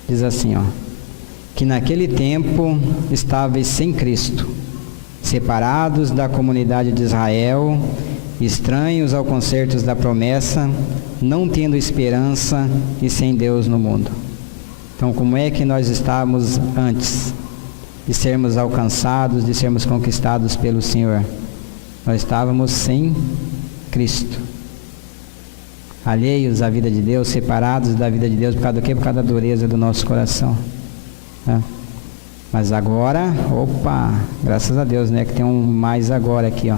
Diz assim, ó. Que naquele tempo estáveis sem Cristo, separados da comunidade de Israel, estranhos ao concertos da promessa, não tendo esperança e sem Deus no mundo. Então, como é que nós estávamos antes de sermos alcançados, de sermos conquistados pelo Senhor? Nós estávamos sem Cristo. Alheios à vida de Deus, separados da vida de Deus, por causa do quê? Por causa da dureza do nosso coração. Né? Mas agora, graças a Deus, né? Que tem um mais agora aqui, ó.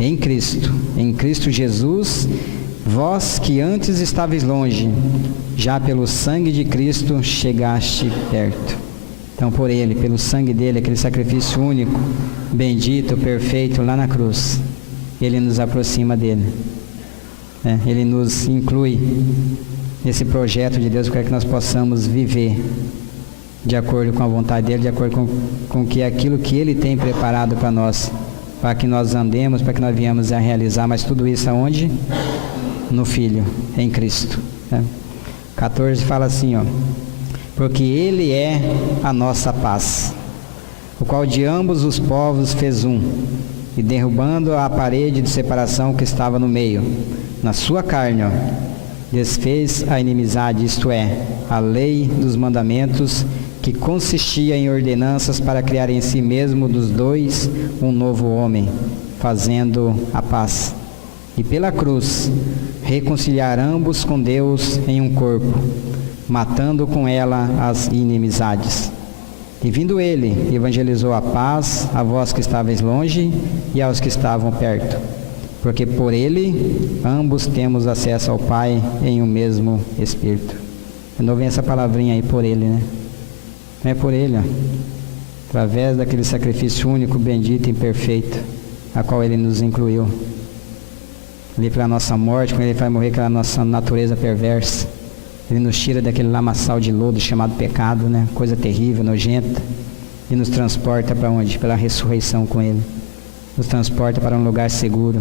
Em Cristo Jesus, vós que antes estáveis longe, já pelo sangue de Cristo chegaste perto. Então por Ele, pelo sangue dele, aquele sacrifício único, bendito, perfeito, lá na cruz, Ele nos aproxima dele. Ele nos inclui nesse projeto de Deus para que nós possamos viver de acordo com a vontade dele, de acordo com que aquilo que Ele tem preparado para nós, para que nós andemos, para que nós viemos a realizar. Mas tudo isso aonde? No Filho, em Cristo. 14 fala assim, ó: porque Ele é a nossa paz, o qual de ambos os povos fez um, e derrubando a parede de separação que estava no meio, na sua carne, desfez a inimizade, isto é, a lei dos mandamentos, que consistia em ordenanças para criar em si mesmo dos dois um novo homem, fazendo a paz. E pela cruz, reconciliar ambos com Deus em um corpo, matando com ela as inimizades. E vindo Ele, evangelizou a paz a vós que estáveis longe e aos que estavam perto. Porque por Ele, ambos temos acesso ao Pai em um mesmo Espírito. De novo vem essa palavrinha aí, por Ele, né? Não é por Ele, ó. Através daquele sacrifício único, bendito e perfeito, a qual Ele nos incluiu. Ali para a nossa morte, quando Ele vai morrer com a nossa natureza perversa, Ele nos tira daquele lamaçal de lodo chamado pecado, né? Coisa terrível, nojenta, e nos transporta para onde? Pela ressurreição com Ele. Nos transporta para um lugar seguro,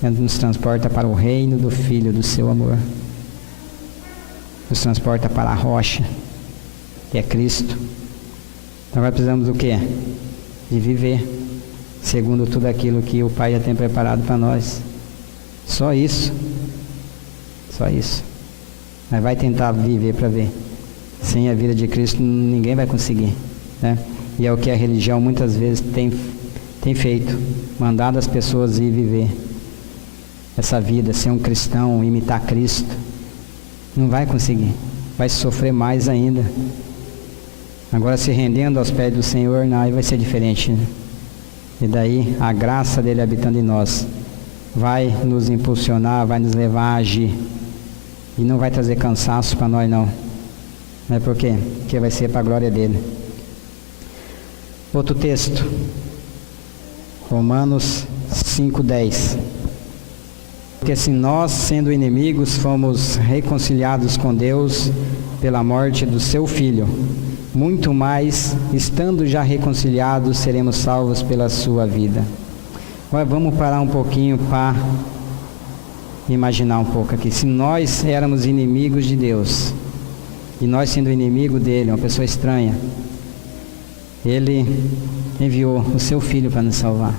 nos transporta para o reino do Filho do seu amor, nos transporta para a rocha, que é Cristo. Então nós precisamos do quê? De viver segundo tudo aquilo que o Pai já tem preparado para nós. Só isso. Mas vai tentar viver para ver. Sem a vida de Cristo ninguém vai conseguir, né? E é o que a religião muitas vezes tem feito, mandado as pessoas ir viver essa vida, ser um cristão, imitar Cristo. Não vai conseguir, vai sofrer mais ainda. Agora, se rendendo aos pés do Senhor, aí vai ser diferente, né? E daí a graça dele habitando em nós vai nos impulsionar, vai nos levar a agir, e não vai trazer cansaço para nós, não. Não é por quê? Porque vai ser para a glória dele. Outro texto, Romanos 5:10. Porque se nós, sendo inimigos, fomos reconciliados com Deus pela morte do seu Filho, muito mais, estando já reconciliados, seremos salvos pela sua vida. Agora vamos parar um pouquinho para imaginar um pouco aqui. Se nós éramos inimigos de Deus, e nós sendo inimigo dele, uma pessoa estranha, ele enviou o seu Filho para nos salvar.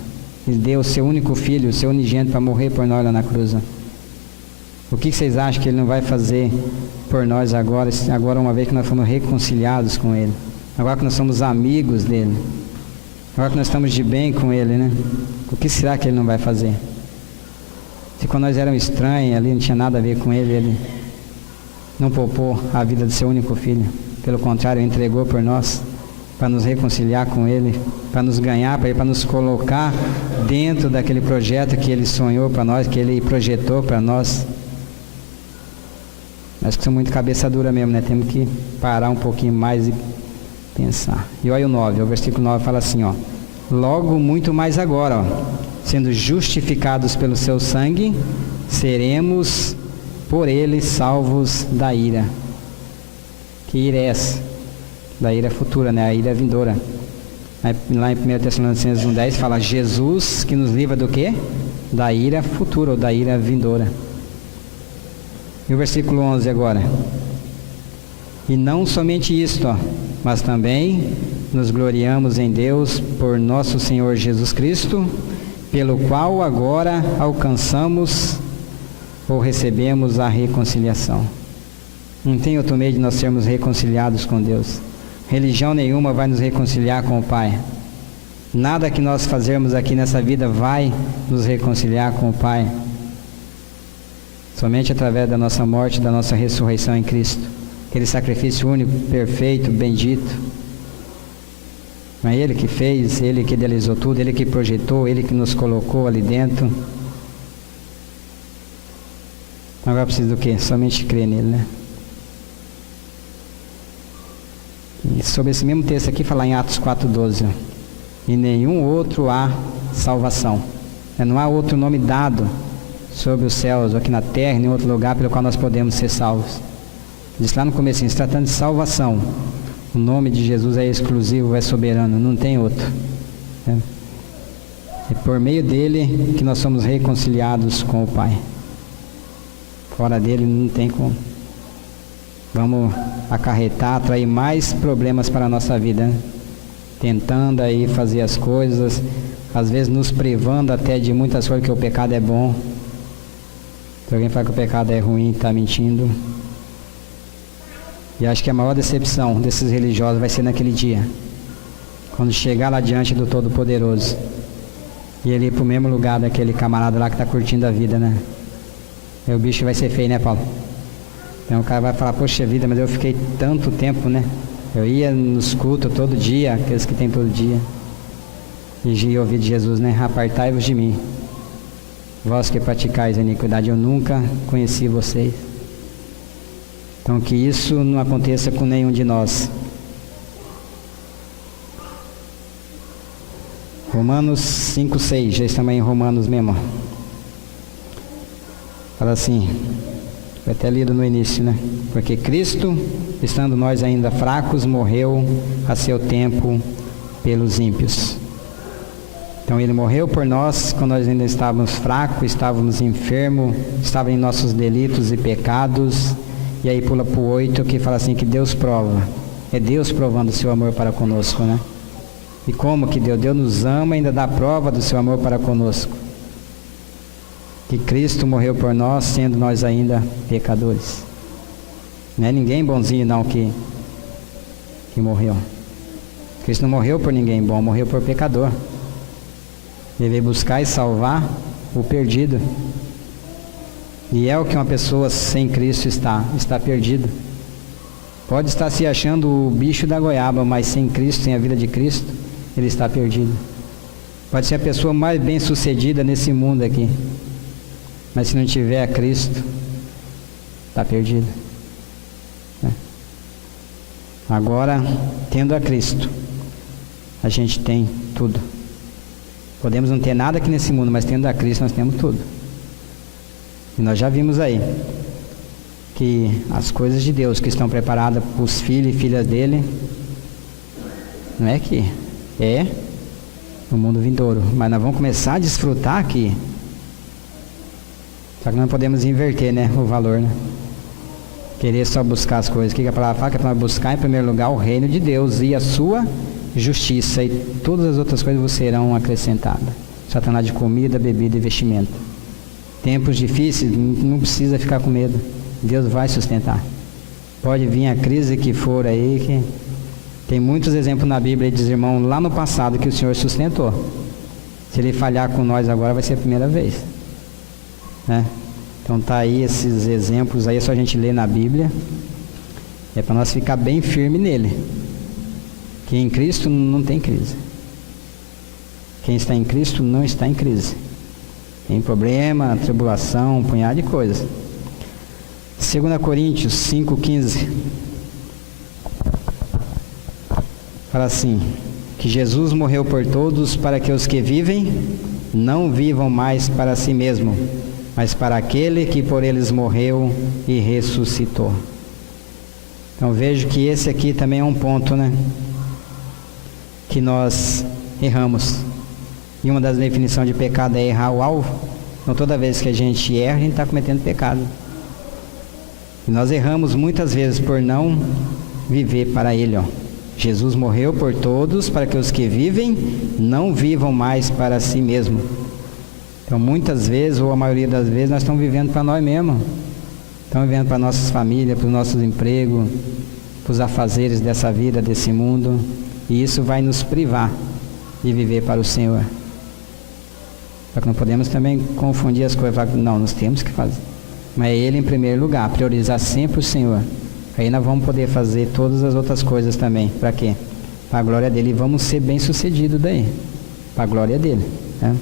Ele deu o seu único Filho, o seu unigênito, para morrer por nós lá na cruz. O que vocês acham que ele não vai fazer por nós agora, uma vez que nós fomos reconciliados com ele? Agora que nós somos amigos dele? Agora que nós estamos de bem com ele, né? O que será que ele não vai fazer? Se quando nós éramos estranhos ali, não tinha nada a ver com ele, ele não poupou a vida do seu único Filho. Pelo contrário, entregou por nós, para nos reconciliar com ele, para nos ganhar, para nos colocar dentro daquele projeto que ele sonhou para nós, que ele projetou para nós. Nós que somos muito cabeça dura mesmo, né? Temos que parar um pouquinho mais e pensar. E olha o 9, o versículo 9 fala assim, ó: logo muito mais agora, ó, sendo justificados pelo seu sangue, seremos por ele salvos da ira. Que ira é essa? Da ira futura, né? A ira vindoura. Lá em 1 Tessalonicenses 1:10 fala Jesus que nos livra do quê? Da ira futura ou da ira vindoura. E o versículo 11 agora: e não somente isto, ó, mas também nos gloriamos em Deus por nosso Senhor Jesus Cristo, pelo qual agora alcançamos ou recebemos a reconciliação. Não tem outro meio de nós sermos reconciliados com Deus. Religião nenhuma vai nos reconciliar com o Pai. Nada que nós fazermos aqui nessa vida vai nos reconciliar com o Pai. Somente através da nossa morte, da nossa ressurreição em Cristo. Aquele sacrifício único, perfeito, bendito. Não é Ele que fez, Ele que idealizou tudo, Ele que projetou, Ele que nos colocou ali dentro. Agora precisa do quê? Somente crer nele, né? E sobre esse mesmo texto aqui, falar em Atos 4:12. E nenhum outro há salvação. Não há outro nome dado sobre os céus, ou aqui na terra, em outro lugar pelo qual nós podemos ser salvos. Diz lá no começo, se tratando de salvação, o nome de Jesus é exclusivo, é soberano, não tem outro. É por meio dele que nós somos reconciliados com o Pai. Fora dele não tem como. Vamos acarretar, atrair mais problemas para a nossa vida, né? Tentando aí fazer as coisas, às vezes nos privando até de muitas coisas, que o pecado é bom. Se alguém fala que o pecado é ruim, está mentindo. E acho que a maior decepção desses religiosos vai ser naquele dia, quando chegar lá diante do Todo-Poderoso e ele ir para o mesmo lugar daquele camarada lá que está curtindo a vida, né? E o bicho vai ser feio, né, Paulo? Então o cara vai falar: poxa vida, mas eu fiquei tanto tempo, né? Eu ia nos cultos todo dia, aqueles que tem todo dia, e ouvi de Jesus, né? Apartai-vos de mim, vós que praticais a iniquidade, eu nunca conheci vocês. Então que isso não aconteça com nenhum de nós. Romanos 5:6, já estamos em Romanos mesmo. Fala assim, foi até lido no início, né? Porque Cristo, estando nós ainda fracos, morreu a seu tempo pelos ímpios. Então ele morreu por nós quando nós ainda estávamos fracos, estávamos enfermos, estávamos em nossos delitos e pecados. E aí pula para o 8, que fala assim, que Deus prova. É Deus provando o seu amor para conosco, né? E como que Deus nos ama e ainda dá prova do seu amor para conosco. Que Cristo morreu por nós, sendo nós ainda pecadores. Não é ninguém bonzinho não que morreu. Cristo não morreu por ninguém bom, morreu por pecador. Ele veio buscar e salvar o perdido. E é o que uma pessoa sem Cristo está perdido. Pode estar se achando o bicho da goiaba, mas sem Cristo, sem a vida de Cristo, ele está perdido. Pode ser a pessoa mais bem sucedida nesse mundo aqui, mas se não tiver a Cristo, está perdido. Agora, tendo a Cristo, a gente tem tudo. Podemos não ter nada aqui nesse mundo, mas tendo a Cristo nós temos tudo. E nós já vimos aí que as coisas de Deus que estão preparadas para os filhos e filhas dele, não é aqui, é no mundo vindouro. Mas nós vamos começar a desfrutar aqui. Só que não podemos inverter, né, o valor, né? Querer só buscar as coisas. O que a palavra fala? Que é para buscar em primeiro lugar o reino de Deus e a sua justiça, e todas as outras coisas vos serão acrescentadas. Só está lá de comida, bebida e vestimento. Tempos difíceis, não precisa ficar com medo. Deus vai sustentar. Pode vir a crise que for aí, que tem muitos exemplos na Bíblia, diz irmão, lá no passado que o Senhor sustentou. Se Ele falhar com nós agora, vai ser a primeira vez, né? Então tá aí esses exemplos aí, é só a gente ler na Bíblia. É para nós ficar bem firme nele. Que em Cristo não tem crise. Quem está em Cristo não está em crise. Tem problema, tribulação, um punhado de coisas. 2 Coríntios 5,15 fala assim: que Jesus morreu por todos, para que os que vivem não vivam mais para si mesmo, mas para aquele que por eles morreu e ressuscitou. Então vejo que esse aqui também é um ponto, né, que nós erramos. E uma das definições de pecado é errar o alvo. Então toda vez que a gente erra, a gente está cometendo pecado. E nós erramos muitas vezes por não viver para Ele, ó. Jesus morreu por todos, para que os que vivem não vivam mais para si mesmo. Então muitas vezes, ou a maioria das vezes, nós estamos vivendo para nós mesmos. Estamos vivendo para nossas famílias, para os nossos empregos, para os afazeres dessa vida, desse mundo. E isso vai nos privar de viver para o Senhor. Só que não podemos também confundir as coisas. Não, nós temos que fazer. Mas é Ele em primeiro lugar, priorizar sempre o Senhor. Aí nós vamos poder fazer todas as outras coisas também. Para quê? Para a glória dEle. E vamos ser bem-sucedidos daí. Para a glória dEle, né?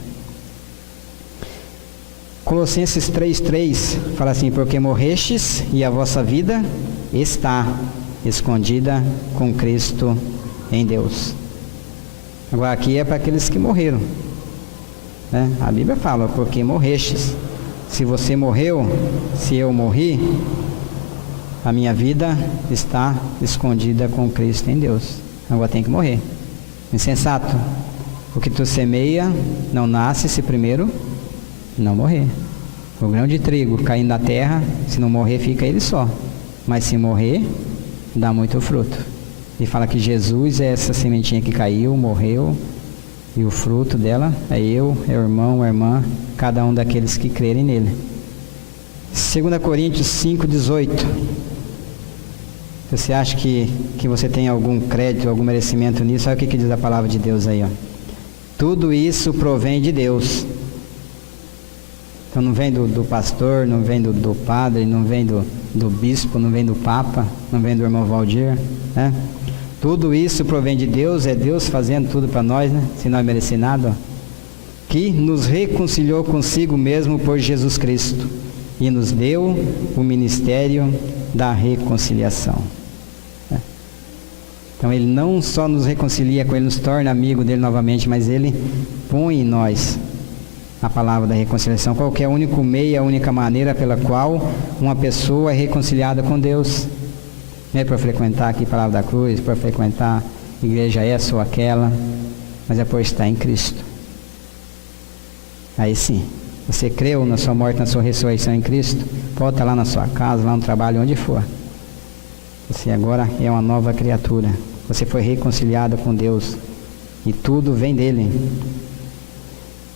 Colossenses 3,3 fala assim: porque morrestes e a vossa vida está escondida com Cristo em Deus. Agora aqui é para aqueles que morreram, né? A Bíblia fala: porque morrestes. Se você morreu, se eu morri, a minha vida está escondida com Cristo em Deus. Agora tem que morrer. Insensato. O que tu semeia não nasce se primeiro não morrer. O grão de trigo caindo na terra, se não morrer, fica ele só. Mas se morrer, dá muito fruto. E fala que Jesus é essa sementinha que caiu, morreu, e o fruto dela é eu, é o irmão, a irmã, cada um daqueles que crerem nele. 2 Coríntios 5,18. Você acha que você tem algum crédito, algum merecimento nisso? Olha o que diz a palavra de Deus aí, ó. Tudo isso provém de Deus. Então não vem do pastor, não vem do padre, não vem do bispo, não vem do papa, não vem do irmão Valdir, né? Tudo isso provém de Deus, é Deus fazendo tudo para nós, né? Se nós merecer nada, ó. Que nos reconciliou consigo mesmo por Jesus Cristo e nos deu o ministério da reconciliação. Então Ele não só nos reconcilia com Ele, nos torna amigo dEle novamente, mas Ele põe em nós a palavra da reconciliação. Qual que é o único meio, a única maneira pela qual uma pessoa é reconciliada com Deus? Não é para frequentar aqui a palavra da cruz, para frequentar igreja essa ou aquela, mas é por estar em Cristo. Aí sim, você creu na sua morte, na sua ressurreição em Cristo, pode estar lá na sua casa, lá no trabalho, onde for. Você agora é uma nova criatura. Você foi reconciliado com Deus e tudo vem dele.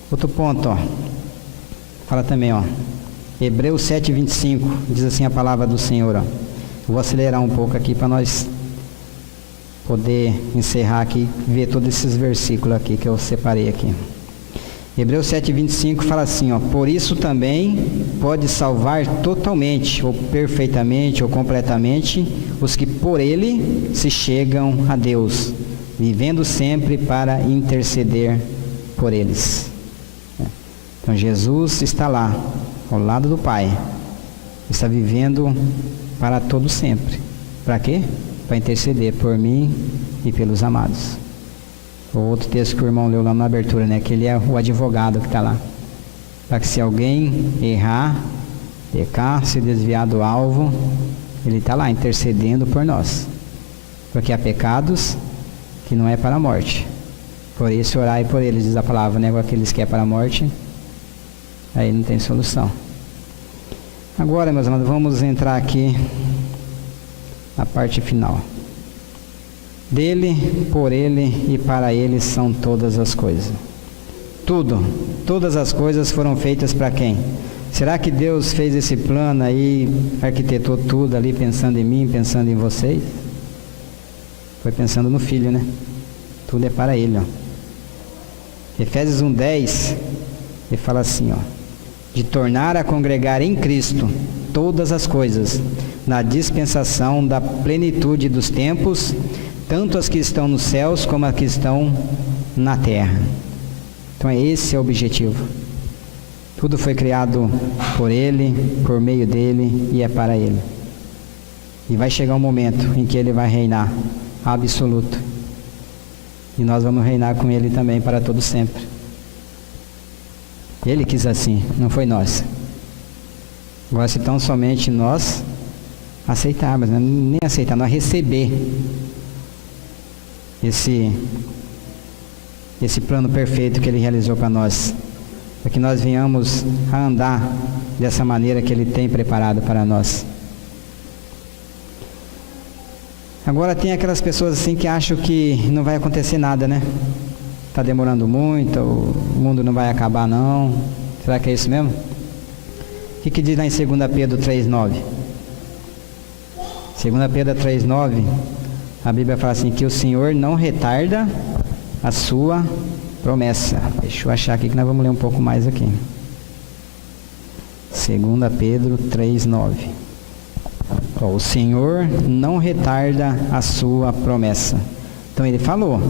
Outro ponto, ó. Fala também, ó. Hebreus 7,25 diz assim a palavra do Senhor, ó. Vou acelerar um pouco aqui para nós poder encerrar aqui e ver todos esses versículos aqui que eu separei aqui. Hebreus 7,25 fala assim, ó: por isso também pode salvar totalmente, ou perfeitamente, ou completamente, os que por Ele se chegam a Deus, vivendo sempre para interceder por eles. Então Jesus está lá, ao lado do Pai, está vivendo para todo sempre. Para quê? Para interceder por mim e pelos amados. O outro texto que o irmão leu lá na abertura, né? Que ele é o advogado que está lá. Para que se alguém errar, pecar, se desviar do alvo, ele está lá intercedendo por nós. Porque há pecados que não é para a morte. Por isso orai por eles, diz a palavra, né? Com aqueles que é para a morte, aí não tem solução. Agora, meus amados, vamos entrar aqui na parte final. Dele, por ele e para ele são todas as coisas. Tudo, todas as coisas foram feitas para quem? Será que Deus fez esse plano aí, arquitetou tudo ali pensando em mim, pensando em vocês? Foi pensando no Filho, né? Tudo é para ele, ó. Efésios 1:10, ele fala assim, ó: de tornar a congregar em Cristo todas as coisas, na dispensação da plenitude dos tempos, tanto as que estão nos céus como as que estão na terra. Então esse é o objetivo. Tudo foi criado por Ele, por meio dEle e é para Ele. E vai chegar um momento em que Ele vai reinar absoluto. E nós vamos reinar com Ele também para todo sempre. Ele quis assim, não foi nós. Agora se tão somente nós aceitarmos, né? Nem aceitar, nós receber esse plano perfeito que Ele realizou para nós, para que nós venhamos a andar dessa maneira que Ele tem preparado para nós. Agora tem aquelas pessoas assim que acham que não vai acontecer nada, né? Está demorando muito, o mundo não vai acabar não. Será que é isso mesmo? O que diz lá em 2 Pedro 3,9? 2 Pedro 3,9, a Bíblia fala assim, que o Senhor não retarda a sua promessa. Deixa eu achar aqui que nós vamos ler um pouco mais aqui. 2 Pedro 3,9. O Senhor não retarda a sua promessa. Então ele falou,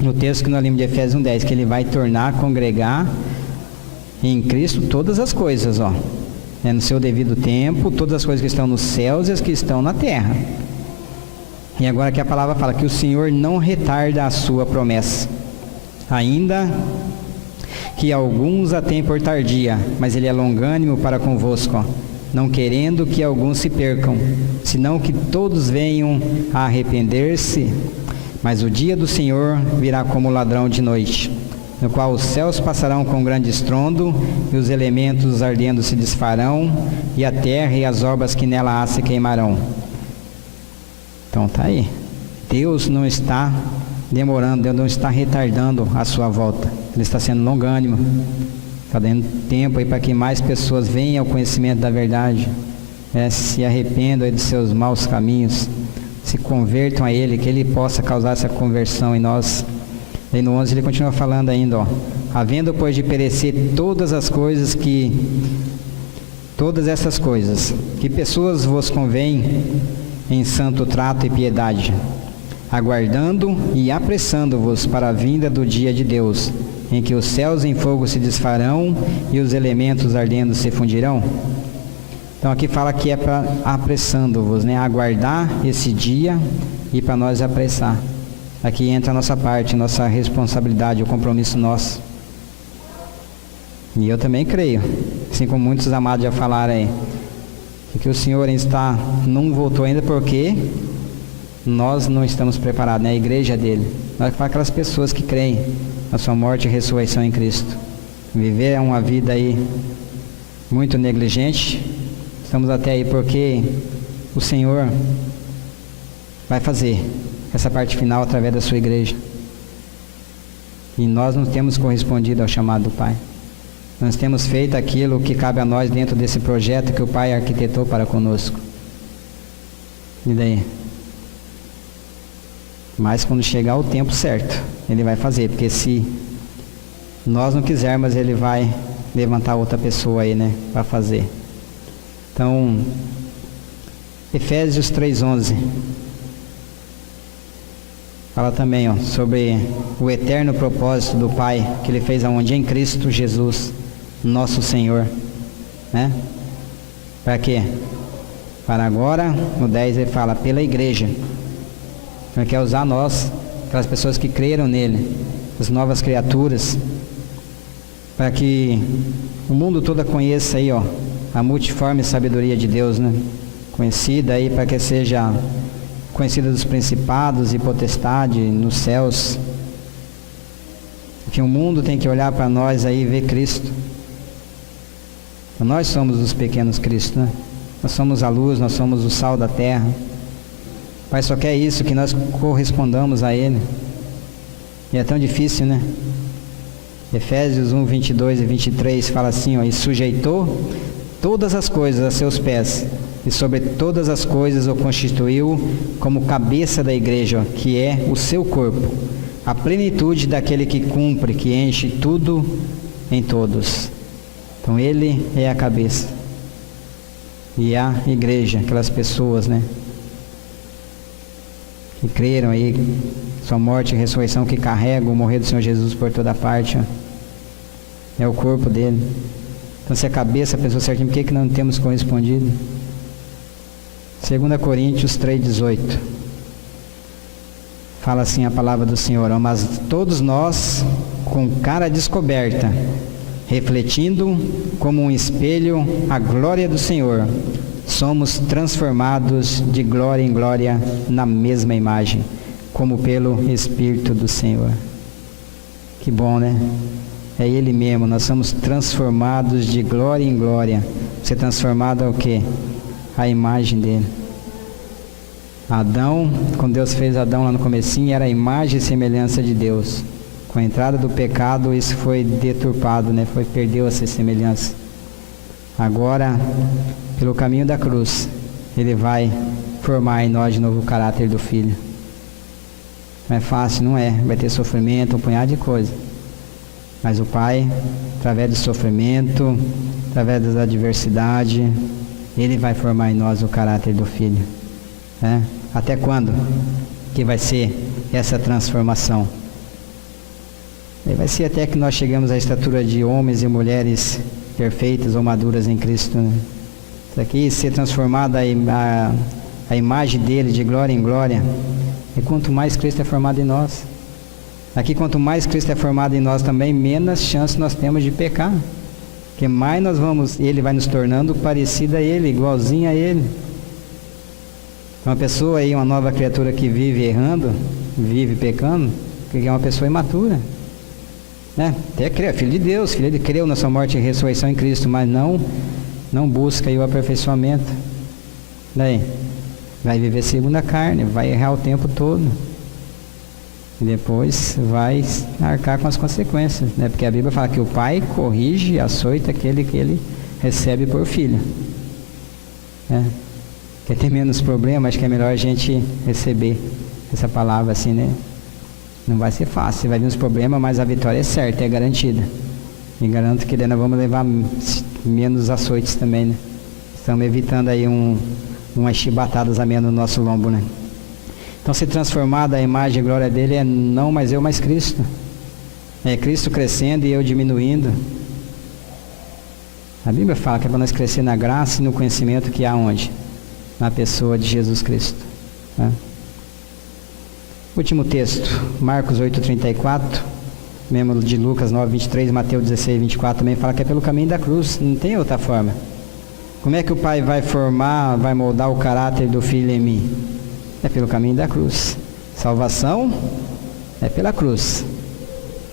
no texto que nós lemos de Efésios 1:10, que Ele vai tornar a congregar em Cristo todas as coisas, ó. No seu devido tempo, todas as coisas que estão nos céus e as que estão na terra. E agora que a palavra fala que o Senhor não retarda a sua promessa, ainda que alguns a têm por tardia, mas Ele é longânimo para convosco, ó, não querendo que alguns se percam, senão que todos venham a arrepender-se. Mas o dia do Senhor virá como ladrão de noite, no qual os céus passarão com grande estrondo, e os elementos ardendo se desfarão, e a terra e as obras que nela há se queimarão. Então tá aí. Deus não está demorando, Deus não está retardando a sua volta. Ele está sendo longânimo. Está dando tempo aí para que mais pessoas venham ao conhecimento da verdade, se arrependam aí dos seus maus caminhos, se convertam a Ele, que Ele possa causar essa conversão em nós. Aí no 11 ele continua falando ainda, ó: havendo pois de perecer todas essas coisas, que pessoas vos convém em santo trato e piedade, aguardando e apressando-vos para a vinda do dia de Deus, em que os céus em fogo se desfarão e os elementos ardendo se fundirão. Então aqui fala que é para apressando-vos, né? Aguardar esse dia e para nós apressar. Aqui entra a nossa parte, nossa responsabilidade, o compromisso nosso. E eu também creio, assim como muitos amados já falaram aí, que o Senhor não voltou ainda porque nós não estamos preparados, né? A igreja dele. Nós para aquelas pessoas que creem na sua morte e ressurreição em Cristo. Viver uma vida aí muito negligente. Estamos até aí porque o Senhor vai fazer essa parte final através da sua igreja. E nós não temos correspondido ao chamado do Pai. Nós temos feito aquilo que cabe a nós dentro desse projeto que o Pai arquitetou para conosco. E daí? Mas quando chegar o tempo certo, Ele vai fazer, porque se nós não quisermos, Ele vai levantar outra pessoa aí, né, para fazer. Então, Efésios 3:11 fala também, ó, sobre o eterno propósito do Pai que Ele fez aonde? Em Cristo Jesus, nosso Senhor, né? Para quê? Para agora, no 10 ele fala, pela igreja. Ele quer usar nós aquelas pessoas que creram nele, as novas criaturas, para que o mundo todo conheça aí, ó, a multiforme sabedoria de Deus, né? Conhecida aí para que seja conhecida dos principados e potestade nos céus. Que o mundo tem que olhar para nós aí e ver Cristo. Nós somos os pequenos Cristo, né? Nós somos a luz, nós somos o sal da terra. O Pai só quer isso, que nós correspondamos a Ele. E é tão difícil, né? Efésios 1, 22 e 23 fala assim, ó, e sujeitou todas as coisas a seus pés, e sobre todas as coisas o constituiu como cabeça da igreja, ó, que é o seu corpo, a plenitude daquele que cumpre, que enche tudo em todos. Então Ele é a cabeça. E a igreja, aquelas pessoas, né, que creram aí, sua morte e ressurreição, que carregam o morrer do Senhor Jesus por toda parte, ó, é o corpo dele. Então se a cabeça pensou certinho, por que não temos correspondido? 2 Coríntios 3,18 fala assim a palavra do Senhor, mas todos nós, com cara descoberta, refletindo como um espelho a glória do Senhor, somos transformados de glória em glória na mesma imagem, como pelo Espírito do Senhor. Que bom, né? É Ele mesmo, nós somos transformados de glória em glória. Ser transformado é o quê? A imagem dele. Adão, quando Deus fez Adão lá no comecinho, era a imagem e semelhança de Deus. Com a entrada do pecado, isso foi deturpado, né? Perdeu essa semelhança. Agora, pelo caminho da cruz, Ele vai formar em nós de novo o caráter do Filho. Não é fácil, não é. Vai ter sofrimento, um punhado de coisa. Mas o Pai, através do sofrimento, através das adversidades, Ele vai formar em nós o caráter do Filho. Né? Até quando que vai ser essa transformação? Vai ser até que nós chegamos à estatura de homens e mulheres perfeitas ou maduras em Cristo. Né? Isso aqui, ser transformada a imagem dele de glória em glória. E quanto mais Cristo é formado em nós. Aqui, quanto mais Cristo é formado em nós também, menos chance nós temos de pecar. Porque mais Ele vai nos tornando parecido a Ele, igualzinho a Ele. Uma pessoa aí, uma nova criatura que vive errando, vive pecando, porque é uma pessoa imatura. Né? Até crê, filho de Deus, filho de creu na sua morte e ressurreição em Cristo, mas não busca aí o aperfeiçoamento. Daí, vai viver segundo a carne, vai errar o tempo todo. E depois vai arcar com as consequências, né? Porque a Bíblia fala que o pai corrige e açoita aquele que ele recebe por filho. Né? Quer ter menos problema, acho que é melhor a gente receber essa palavra assim, né? Não vai ser fácil, vai vir uns problemas, mas a vitória é certa, é garantida. E garanto que daí nós vamos levar menos açoites também, né? Estamos evitando aí umas chibatadas a menos no nosso lombo, né? Então, se transformar da imagem e glória dele é não mais eu, mas Cristo. É Cristo crescendo e eu diminuindo. A Bíblia fala que é para nós crescer na graça e no conhecimento que há onde? Na pessoa de Jesus Cristo. Tá? Último texto, Marcos 8,34, mesmo de Lucas 9,23, Mateus 16,24 também fala que é pelo caminho da cruz, não tem outra forma. Como é que o Pai vai formar, vai moldar o caráter do Filho em mim? É pelo caminho da cruz. Salvação é pela cruz.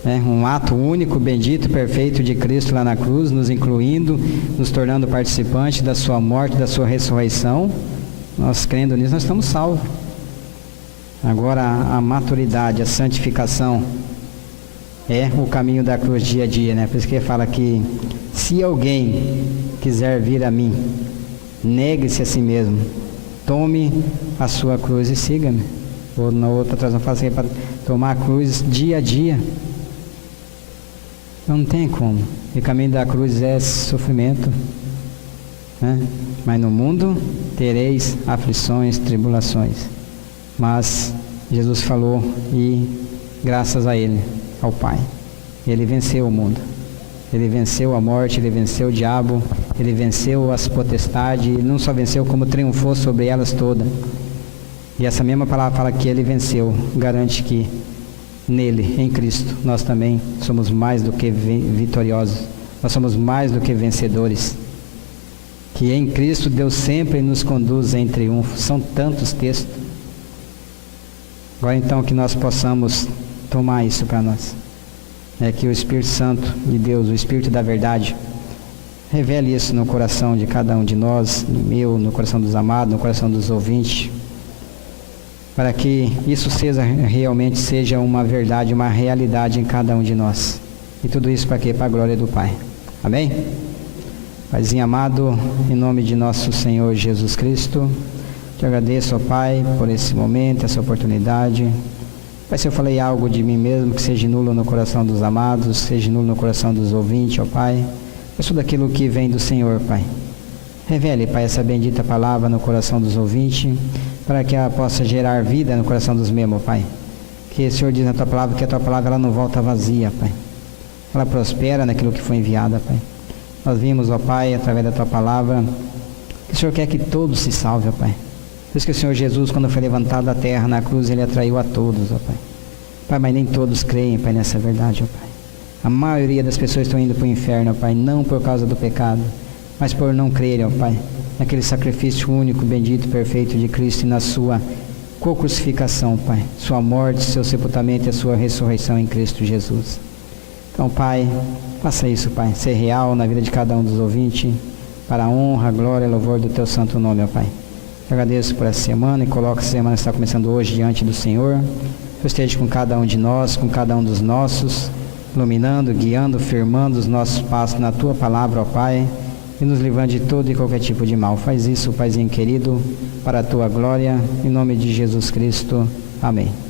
Um ato único, bendito, perfeito de Cristo lá na cruz, nos incluindo, nos tornando participantes da sua morte, da sua ressurreição. Nós crendo nisso, nós estamos salvos. Agora a maturidade, a santificação é o caminho da cruz dia a dia, né? Por isso que ele fala que se alguém quiser vir a mim, negue-se a si mesmo, tome a sua cruz e siga-me. Ou na outra tradução fala assim, para tomar a cruz dia a dia. Não tem como. E o caminho da cruz é sofrimento. Né? Mas no mundo tereis aflições, tribulações. Mas Jesus falou e graças a Ele, ao Pai, Ele venceu o mundo. Ele venceu a morte, Ele venceu o diabo, Ele venceu as potestades, Ele não só venceu como triunfou sobre elas todas. E essa mesma palavra fala que ele venceu, garante que nele, em Cristo, nós também somos mais do que vitoriosos, nós somos mais do que vencedores. Que em Cristo Deus sempre nos conduz em triunfo. São tantos textos. Agora então que nós possamos tomar isso para nós. Que o Espírito Santo de Deus, o Espírito da verdade, revele isso no coração de cada um de nós, no meu, no coração dos amados, no coração dos ouvintes, para que isso realmente seja uma verdade, uma realidade em cada um de nós. E tudo isso para quê? Para a glória do Pai. Amém? Paizinho amado, em nome de nosso Senhor Jesus Cristo, te agradeço, ó Pai, por esse momento, essa oportunidade. Pai, se eu falei algo de mim mesmo que seja nulo no coração dos amados, seja nulo no coração dos ouvintes, ó Pai, peço daquilo que vem do Senhor, Pai. Revele, Pai, essa bendita palavra no coração dos ouvintes, para que ela possa gerar vida no coração dos mesmos, Pai. Que o Senhor diz na Tua palavra que a Tua palavra ela não volta vazia, Pai. Ela prospera naquilo que foi enviada, Pai. Nós vimos, ó Pai, através da Tua palavra, que o Senhor quer que todos se salvem, ó Pai. Por isso que o Senhor Jesus, quando foi levantado da terra na cruz, Ele atraiu a todos, ó Pai. Pai, mas nem todos creem, Pai, nessa verdade, ó Pai. A maioria das pessoas estão indo para o inferno, ó Pai, não por causa do pecado, mas por não crerem, ó Pai, naquele sacrifício único, bendito, perfeito de Cristo e na sua co-crucificação, Pai. Sua morte, seu sepultamento e a sua ressurreição em Cristo Jesus. Então, Pai, faça isso, Pai, ser real na vida de cada um dos ouvintes, para a honra, glória e louvor do Teu santo nome, ó Pai. Eu agradeço por essa semana e coloco essa semana que está começando hoje diante do Senhor. Que esteja com cada um de nós, com cada um dos nossos, iluminando, guiando, firmando os nossos passos na Tua palavra, ó Pai, e nos livrando de todo e qualquer tipo de mal. Faz isso, Paizinho querido, para a Tua glória, em nome de Jesus Cristo. Amém.